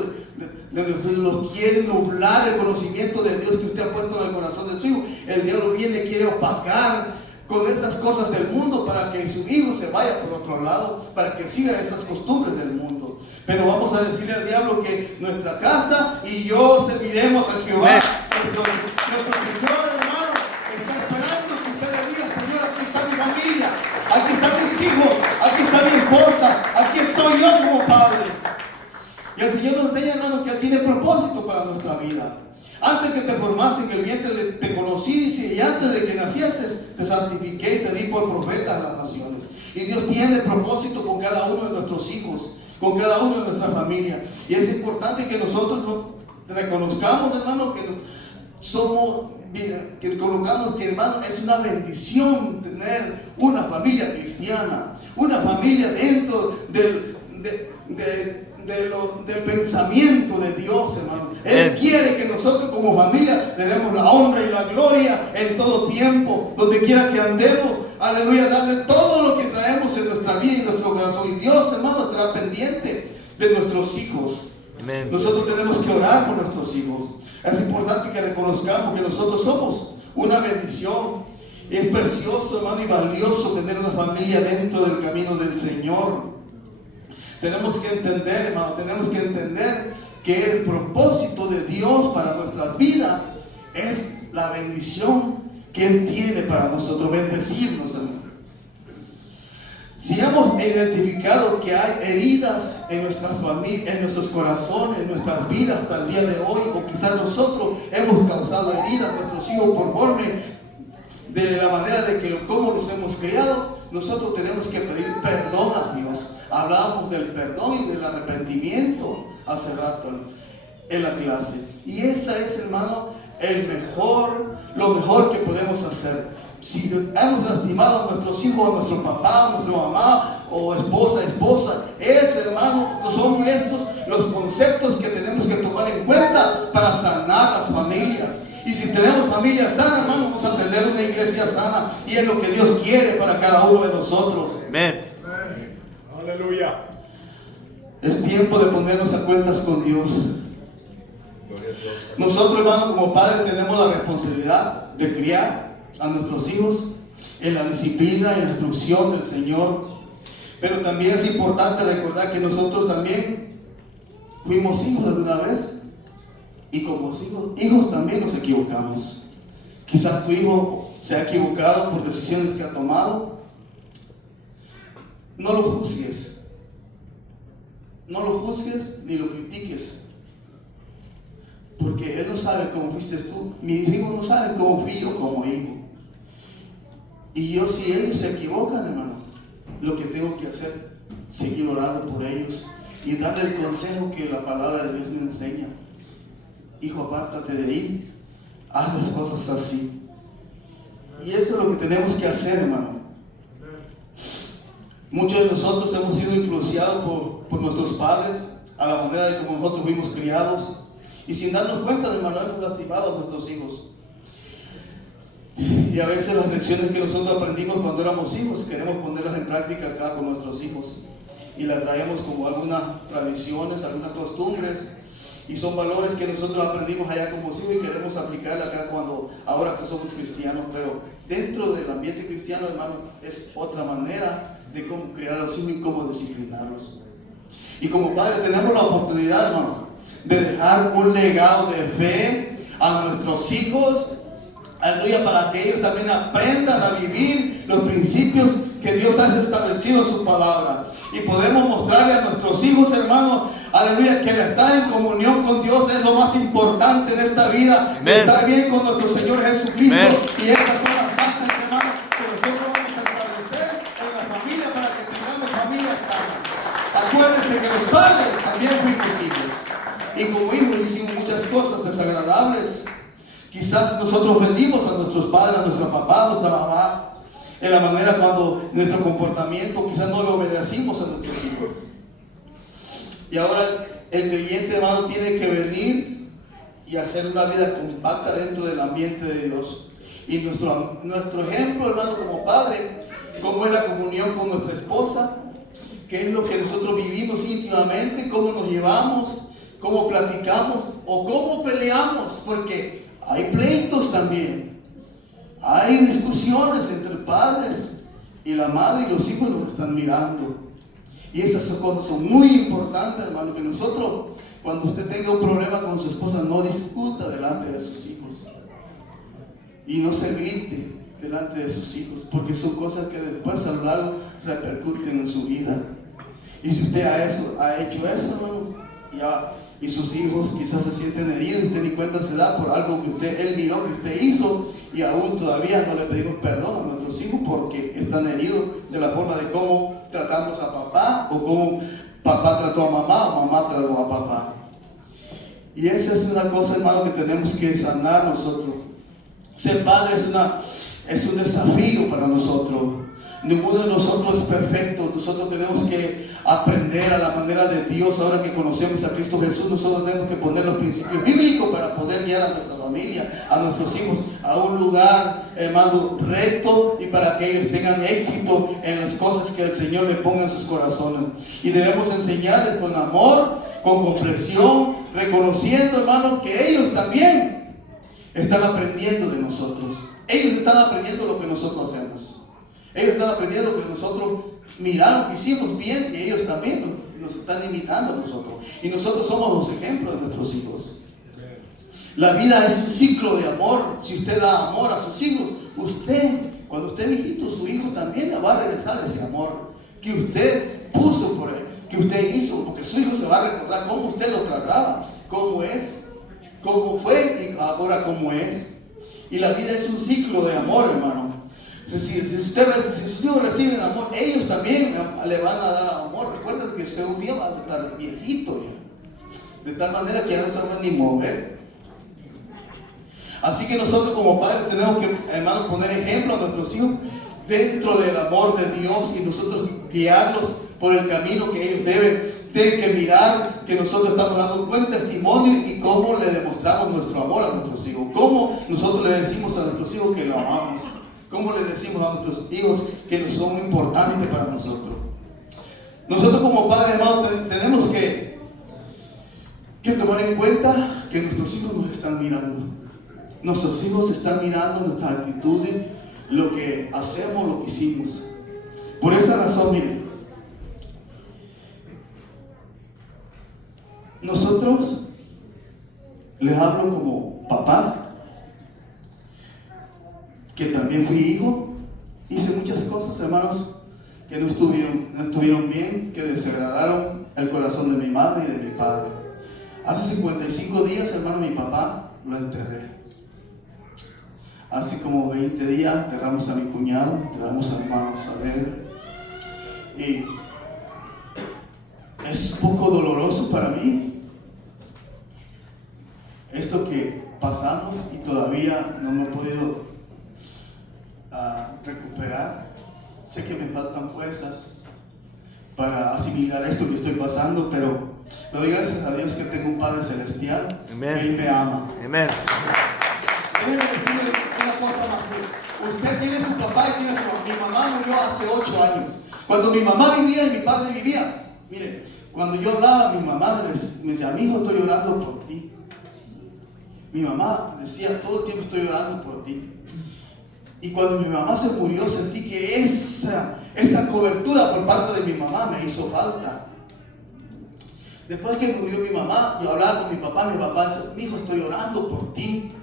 los quiere nublar el conocimiento de Dios que usted ha puesto en el corazón de su hijo. El diablo viene y quiere opacar con esas cosas del mundo para que su hijo se vaya por otro lado, para que siga esas costumbres del mundo. Pero vamos a decirle al diablo que nuestra casa y yo serviremos a Jehová. Nuestro Señor, hermano, está esperando que usted le diga: Señor, aquí está mi familia, aquí están mis hijos, aquí está mi esposa, aquí estoy yo como padre. Y el Señor nos enseña, hermano, que Él tiene propósito para nuestra vida. Antes que te formaste en el vientre, te conocí, dice, y antes de que nacieses, te santifiqué y te di por profeta a las naciones. Y Dios tiene propósito con cada uno de nuestros hijos, con cada uno de nuestra familia. Y es importante que nosotros reconozcamos, hermano, que reconozcamos que, hermano, es una bendición tener una familia cristiana, una familia dentro del pensamiento de Dios, hermano. Él quiere que nosotros como familia le demos la honra y la gloria en todo tiempo, donde quiera que andemos. Aleluya, darle todo lo que traemos en nuestra vida y en nuestro corazón. Y Dios, hermano, estará pendiente de nuestros hijos. Amén. Nosotros tenemos que orar por nuestros hijos. Es importante que reconozcamos que nosotros somos una bendición. Es precioso, hermano, y valioso tener una familia dentro del camino del Señor. Tenemos que entender, hermano, que el propósito de Dios para nuestras vidas es la bendición que Él tiene para nosotros, bendecirnos, hermano. Si hemos identificado que hay heridas en nuestras familias, en nuestros corazones, en nuestras vidas hasta el día de hoy, o quizás nosotros hemos causado heridas a nuestros hijos por forma de la manera de que cómo los hemos criado, nosotros tenemos que pedir perdón a Dios. Hablábamos del perdón y del arrepentimiento hace rato en la clase. Y esa es, hermano, lo mejor que podemos hacer. Si hemos lastimado a nuestros hijos, a nuestro papá, a nuestra mamá, o esposa, hermano, son estos los conceptos que tenemos que tomar en cuenta para sanar las familias. Y si tenemos familias sanas, hermano, vamos a tener una iglesia sana, y es lo que Dios quiere para cada uno de nosotros. Amén. Aleluya. Es tiempo de ponernos a cuentas con Dios. Nosotros, hermano, como padres tenemos la responsabilidad de criar a nuestros hijos en la disciplina y la instrucción del Señor. Pero también es importante recordar que nosotros también fuimos hijos alguna vez, y como hijos también nos equivocamos. Quizás tu hijo se ha equivocado por decisiones que ha tomado. No lo juzgues. No lo juzgues ni lo critiques, porque él no sabe cómo fuiste tú. Mis hijos no saben cómo fui yo como hijo. Y yo, si ellos se equivocan, hermano, lo que tengo que hacer, seguir orando por ellos y darle el consejo que la palabra de Dios me enseña. Hijo, apártate de ahí, haz las cosas así. Y eso es lo que tenemos que hacer, hermano. Muchos de nosotros hemos sido influenciados por nuestros padres, a la manera de como nosotros fuimos criados, y sin darnos cuenta, hermano, hemos lastimado a nuestros hijos. Y a veces las lecciones que nosotros aprendimos cuando éramos hijos, queremos ponerlas en práctica acá con nuestros hijos, y las traemos como algunas tradiciones, algunas costumbres, y son valores que nosotros aprendimos allá como hijos y queremos aplicarla acá ahora que somos cristianos. Pero dentro del ambiente cristiano, hermano, es otra manera de cómo criar a los hijos y cómo disciplinarlos. Y como padres tenemos la oportunidad, hermano, de dejar un legado de fe a nuestros hijos, aleluya, para que ellos también aprendan a vivir los principios que Dios ha establecido en su palabra. Y podemos mostrarle a nuestros hijos, hermano, aleluya, que el estar en comunión con Dios es lo más importante en esta vida. Amén. Estar bien con nuestro Señor Jesucristo. Amén. Y estas son las bases, hermano, que nosotros vamos a establecer en la familia para que tengamos familias sanas. Acuérdense que los padres también fuimos hijos, y como hijos hicimos muchas cosas desagradables. Quizás nosotros ofendimos a nuestros padres, a nuestro papá, a nuestra mamá, en la manera cuando nuestro comportamiento quizás no lo obedecimos a nuestros hijos. Y ahora el creyente, hermano, tiene que venir y hacer una vida compacta dentro del ambiente de Dios. Y nuestro ejemplo, hermano, como padre, cómo es la comunión con nuestra esposa, qué es lo que nosotros vivimos íntimamente, cómo nos llevamos, cómo platicamos o cómo peleamos, porque hay pleitos también, hay discusiones entre padres, y la madre y los hijos nos están mirando. Y esas cosas son muy importantes, hermano, que nosotros, cuando usted tenga un problema con su esposa, no discuta delante de sus hijos y no se grite delante de sus hijos, porque son cosas que después a lo largo repercuten en su vida. Y si usted ha hecho eso, hermano, y sus hijos quizás se sienten heridos, usted ni cuenta se da por algo que él miró que usted hizo, y aún todavía no le pedimos perdón a nuestros hijos porque están heridos de la forma de cómo tratamos a papá, o cómo papá trató a mamá o mamá trató a papá. Y esa es una cosa, hermano, que tenemos que sanar nosotros. Ser padre es un desafío para nosotros. Ninguno de nosotros es perfecto. Nosotros tenemos que aprender a la manera de Dios. Ahora que conocemos a Cristo Jesús, nosotros tenemos que poner los principios bíblicos para poder guiar a nuestra familia, a nuestros hijos, a un lugar, hermano, recto, y para que ellos tengan éxito en las cosas que el Señor le ponga en sus corazones. Y debemos enseñarles con amor, con comprensión, reconociendo, hermano, que ellos también están aprendiendo de nosotros. Ellos están aprendiendo lo que nosotros hacemos. Ellos están aprendiendo lo que nosotros miraron que hicimos bien, y ellos también nos están imitando a nosotros. Y nosotros somos los ejemplos de nuestros hijos. La vida es un ciclo de amor. Si usted da amor a sus hijos, cuando usted viejito, su hijo también le va a regresar ese amor que usted puso por él, que usted hizo, porque su hijo se va a recordar cómo usted lo trataba, cómo es, cómo fue y ahora cómo es. Y la vida es un ciclo de amor, hermano. Si sus hijos reciben amor, ellos también le van a dar amor. Recuerda que usted un día va a estar viejito ya, de tal manera que ya no se van ni mover. Así que nosotros como padres tenemos que, hermano, poner ejemplo a nuestros hijos dentro del amor de Dios, y nosotros guiarlos por el camino que ellos deben que mirar, que nosotros estamos dando un buen testimonio, y cómo le demostramos nuestro amor a nuestros hijos, cómo nosotros le decimos a nuestros hijos que lo amamos, cómo le decimos a nuestros hijos que nos son importantes para nosotros. Nosotros como padres, hermano, tenemos que tomar en cuenta que nuestros hijos nos están mirando. Nuestros hijos están mirando nuestras actitudes, lo que hacemos, lo que hicimos. Por esa razón, miren, nosotros les hablo como papá, que también fui hijo. Hice muchas cosas, hermanos, que no estuvieron bien, que desagradaron el corazón de mi madre y de mi padre. Hace 55 días, hermano, mi papá lo enterré. Hace como 20 días enterramos a mi cuñado, enterramos a mi hermano Saber. Y es un poco doloroso para mí esto que pasamos, y todavía no me he podido recuperar. Sé que me faltan fuerzas para asimilar esto que estoy pasando, pero le doy gracias a Dios que tengo un Padre Celestial. Amén. Que Él me ama. Amén. Déjeme decirle una cosa más. Usted tiene su papá y tiene su mamá. Mi mamá murió hace 8 años. Cuando mi mamá vivía y mi padre vivía, mire, cuando yo hablaba, mi mamá me decía: mi hijo, estoy orando por ti. Mi mamá decía: todo el tiempo estoy orando por ti. Y cuando mi mamá se murió, sentí que esa cobertura por parte de mi mamá me hizo falta. Después que murió mi mamá, yo hablaba con mi papá decía: mi hijo, estoy orando por ti.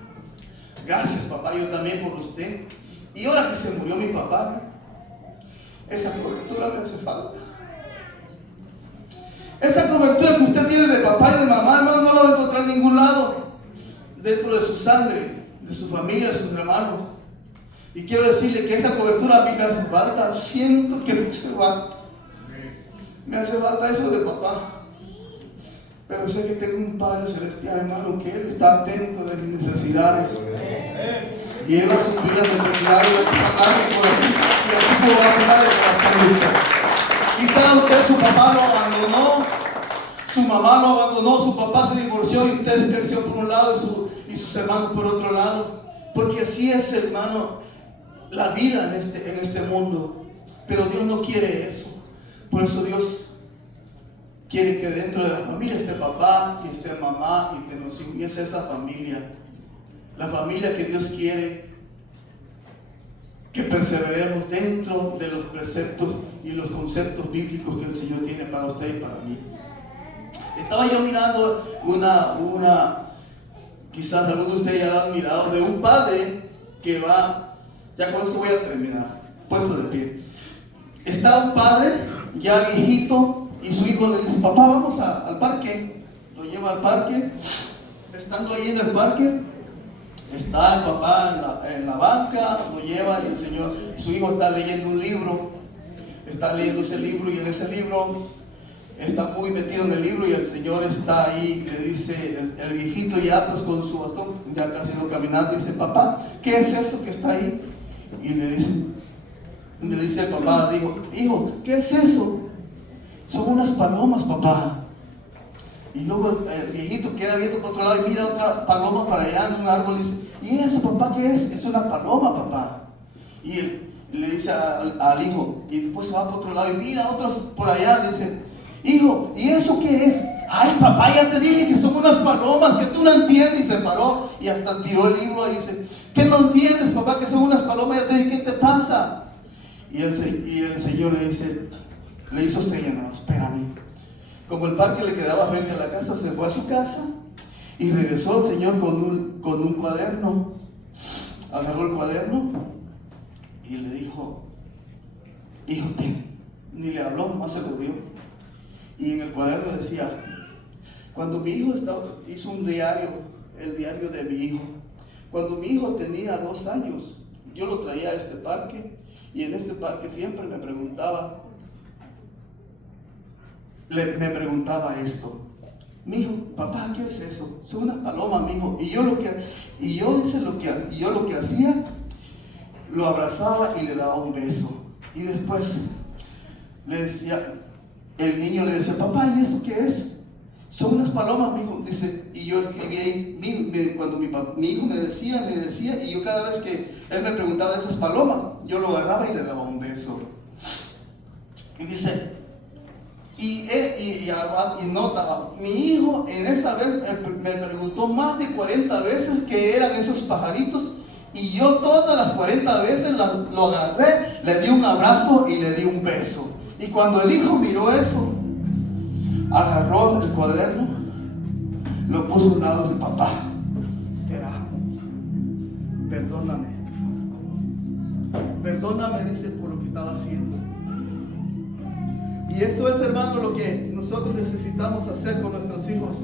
Gracias, papá, yo también por usted. Y ahora que se murió mi papá, esa cobertura me hace falta. Esa cobertura que usted tiene de papá y de mamá, hermano, no la va a encontrar en ningún lado. Dentro de su sangre, de su familia, de sus hermanos. Y quiero decirle que esa cobertura a mí me hace falta. Siento que me hace falta. Me hace falta eso de papá. Pero sé que tengo un Padre Celestial, hermano, que Él está atento de mis necesidades. Y Él va a suplir las necesidades de mi corazón. Y así como va a sanar el corazón de usted. Quizá usted, su papá lo abandonó, su mamá lo abandonó, su papá se divorció, y usted creció por un lado y sus hermanos por otro lado. Porque así es, hermano, la vida en este mundo. Pero Dios no quiere eso. Por eso Dios quiere que dentro de la familia esté papá y esté mamá y estén los hijos. Y esa es la familia. La familia que Dios quiere que perseveremos dentro de los preceptos y los conceptos bíblicos que el Señor tiene para usted y para mí. Estaba yo mirando quizás algunos de ustedes ya lo han mirado, de un padre que va, ya con esto voy a terminar, puesto de pie. Está un padre ya viejito y su hijo le dice: papá, vamos al parque. Lo lleva al parque. Estando ahí en el parque, está el papá en la banca, lo lleva, y su hijo está leyendo un libro. Está leyendo ese libro, y en ese libro está muy metido en el libro, y el Señor está ahí. Le dice el viejito, ya pues con su bastón, ya casi no caminando, dice: papá, ¿qué es eso que está ahí? Y le dice el papá, dijo: hijo, ¿qué es eso? Son unas palomas, papá. Y luego el viejito queda viendo por otro lado y mira otra paloma para allá en un árbol y dice: ¿y eso, papá, qué es? Es una paloma, papá. Y él le dice al hijo, y después se va por otro lado y mira otros por allá, dice: hijo, ¿y eso qué es? Ay, papá, ya te dije que son unas palomas, que tú no entiendes. Y se paró y hasta tiró el libro y dice: ¿Qué no entiendes, papá? Que son unas palomas. ¿Qué te pasa? Y el Señor le hizo señas, no, espérame. Como el parque le quedaba frente a la casa, se fue a su casa y regresó el Señor con un cuaderno. Agarró el cuaderno y le dijo: hijo, ten. Ni le habló, nomás se lo dio. Y en el cuaderno decía: cuando mi hijo hizo un diario, el diario de mi hijo. Cuando mi hijo tenía 2 años, yo lo traía a este parque, y en este parque siempre me preguntaba esto: mi hijo, papá, ¿qué es eso? Son unas palomas, mi hijo. Y yo lo que hacía, lo abrazaba y le daba un beso. Y después le decía, el niño le decía: papá, ¿y eso qué es? Son unas palomas, mi hijo. Dice, y yo escribí ahí, cuando mi hijo me decía, y yo cada vez que él me preguntaba de esas palomas, yo lo agarraba y le daba un beso. Y dice, y nota, mi hijo en esa vez me preguntó más de 40 veces qué eran esos pajaritos, y yo todas las 40 veces lo agarré, le di un abrazo y le di un beso. Y cuando el hijo miró eso, agarró el cuaderno, lo puso a un lado de papá. Te amo, perdóname, dice, por lo que estaba haciendo. Y eso es, hermano, lo que nosotros necesitamos hacer con nuestros hijos.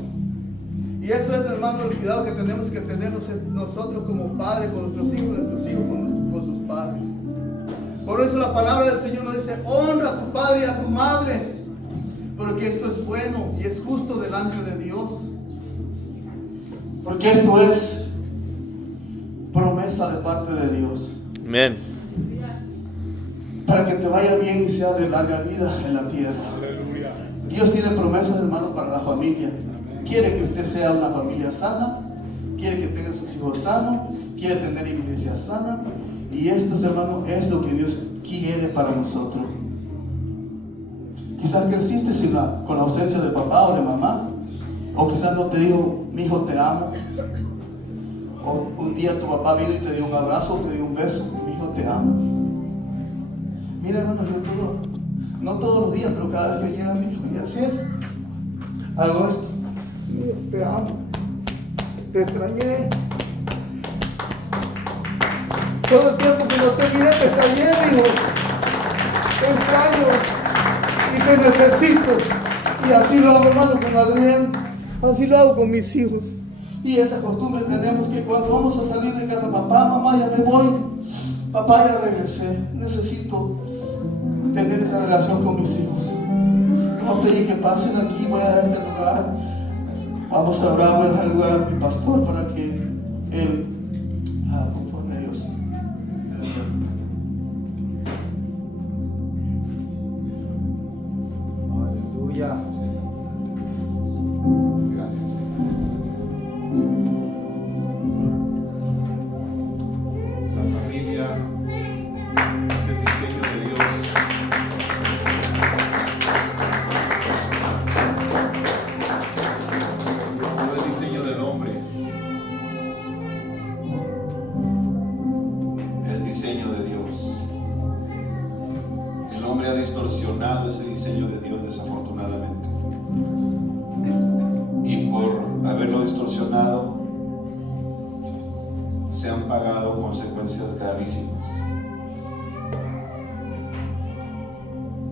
Y eso es, hermano, el cuidado que tenemos que tener nosotros como padres con nuestros hijos con sus padres. Por eso la palabra del Señor nos dice: honra a tu padre y a tu madre, porque esto es bueno y es justo delante de Dios. Porque esto es promesa de parte de Dios. Amén. Para que te vaya bien y sea de larga vida en la tierra. Aleluya. Dios tiene promesas, hermano, para la familia. Quiere que usted sea una familia sana, quiere que tenga sus hijos sanos, quiere tener iglesia sana. Y esto, hermano, es lo que Dios quiere para nosotros. Quizás creciste con la ausencia de papá o de mamá, o quizás no te dijo: mi hijo, te amo. O un día tu papá vino y te dio un abrazo, te dio un beso: mi hijo, te amo. Mira, hermano, no todos los días, pero cada vez que llega mi hijo y así hago esto: te amo, te extrañé. Todo el tiempo que no te miré, te extrañé, hijo. Te extraño y te necesito. Y así lo hago, hermano, con Adrián. Así lo hago con mis hijos. Y esa costumbre tenemos, que cuando vamos a salir de casa: papá, mamá, ya me voy. Papá, ya regresé. Necesito tener esa relación con mis hijos. No pedí que pasen aquí, voy a este lugar. Vamos a orar, voy a dejar el lugar a mi pastor para que él conforme a Dios. Aleluya. Gracias, Señor. Gracias, Señor. La familia es el diseño de Dios. No el diseño del hombre. El diseño de Dios. El hombre ha distorsionado ese diseño de Dios, desafortunadamente. Y por haberlo distorsionado, se han pagado consecuencias gravísimas.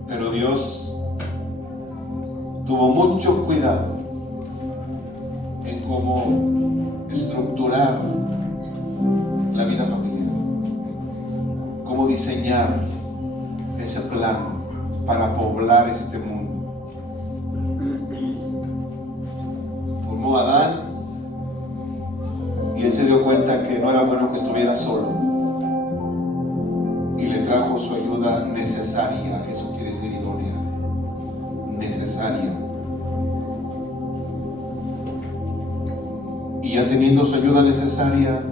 Pero Dios tuvo mucho cuidado en cómo estructurar la vida familiar, cómo diseñar ese plan para poblar este mundo. Formó a Adán y él se dio cuenta que no era bueno que estuviera solo, y le trajo su ayuda necesaria. Eso quiere decir idónea, necesaria. Y ya teniendo su ayuda necesaria,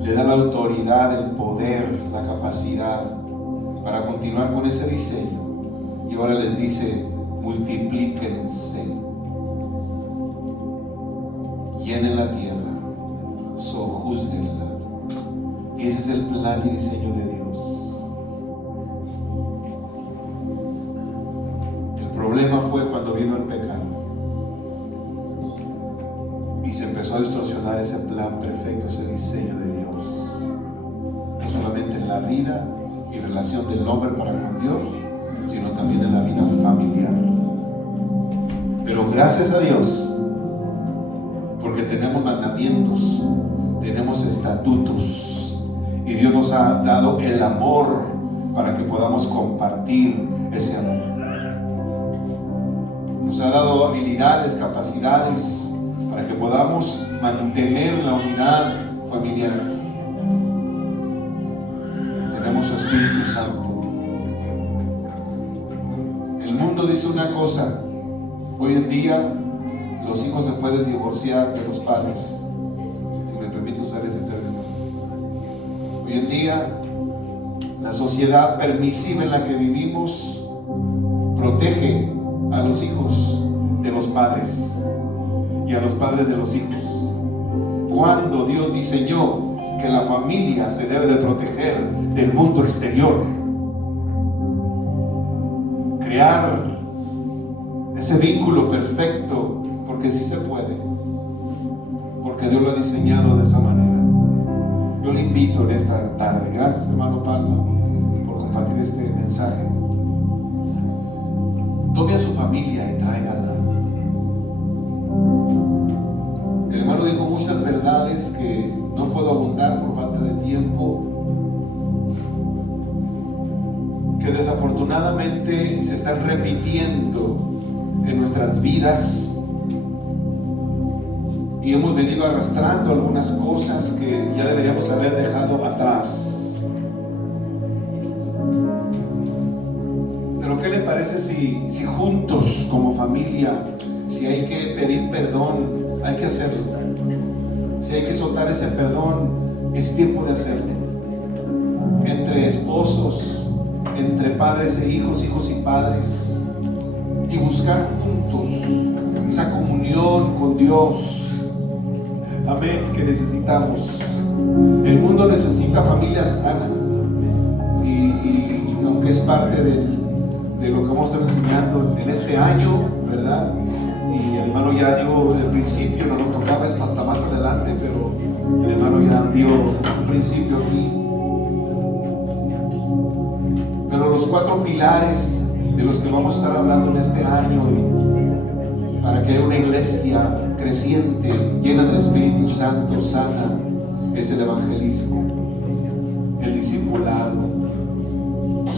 le da la autoridad, el poder, la capacidad para continuar con ese diseño. Y ahora les dice: multiplíquense, llenen la tierra, sojuzguenla. júzguenla. Y ese es el plan y diseño de Dios. El problema fue cuando vino el pecado y se empezó a distorsionar ese plan perfecto, ese diseño de Dios, no solamente en la vida y relación del hombre para con Dios, sino también en la vida familiar. Pero gracias a Dios, porque tenemos mandamientos, tenemos estatutos, y Dios nos ha dado el amor para que podamos compartir ese amor. Nos ha dado habilidades, capacidades para que podamos mantener la unidad familiar. Tenemos su Espíritu Santo. El mundo dice una cosa: hoy en día los hijos se pueden divorciar de los padres, si me permite usar ese término. Hoy en día la sociedad permisiva en la que vivimos protege a los hijos de los padres y a los padres de los hijos, cuando Dios diseñó que la familia se debe de proteger del mundo exterior, crear ese vínculo perfecto, porque sí se puede, porque Dios lo ha diseñado de esa manera. Yo le invito en esta tarde, gracias hermano Palma por compartir este mensaje, tome a su familia y tráigala. El hermano dijo muchas verdades que no puedo abundar por falta de tiempo, que desafortunadamente se están repitiendo en nuestras vidas, y hemos venido arrastrando algunas cosas que ya deberíamos haber dejado atrás. Pero ¿qué le parece si juntos como familia, si hay que pedir perdón, hay que hacerlo? Si hay que soltar ese perdón, es tiempo de hacerlo. Entre esposos, entre padres e hijos, hijos y padres, y buscar juntos esa comunión con Dios. Amén, que necesitamos. El mundo necesita familias sanas, y aunque es parte de lo que vamos a estar enseñando en este año, ¿verdad? Y el hermano ya dio el principio, no nos tocaba esto hasta más adelante, pero el hermano ya dio un principio aquí. Pero los 4 pilares de los que vamos a estar hablando en este año, para que haya una iglesia creciente, llena del Espíritu Santo, sana, es el evangelismo, el discipulado,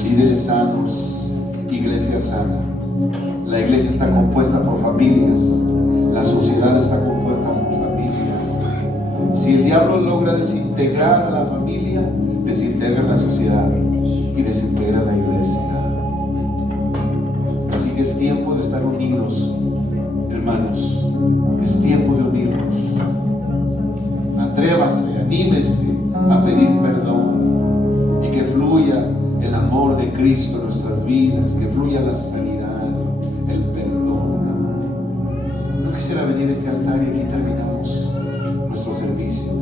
líderes sanos, iglesia sana. La iglesia está compuesta por familias, la sociedad está compuesta por familias. Si el diablo logra desintegrar a la familia, desintegra la sociedad y desintegra la iglesia. Así que es tiempo de estar unidos, hermanos. Es tiempo de unirnos. Atrévase, anímese a pedir perdón, y que fluya el amor de Cristo en nuestras vidas, que fluya la sanidad, el perdón. No quisiera venir a este altar y aquí terminamos nuestro servicio.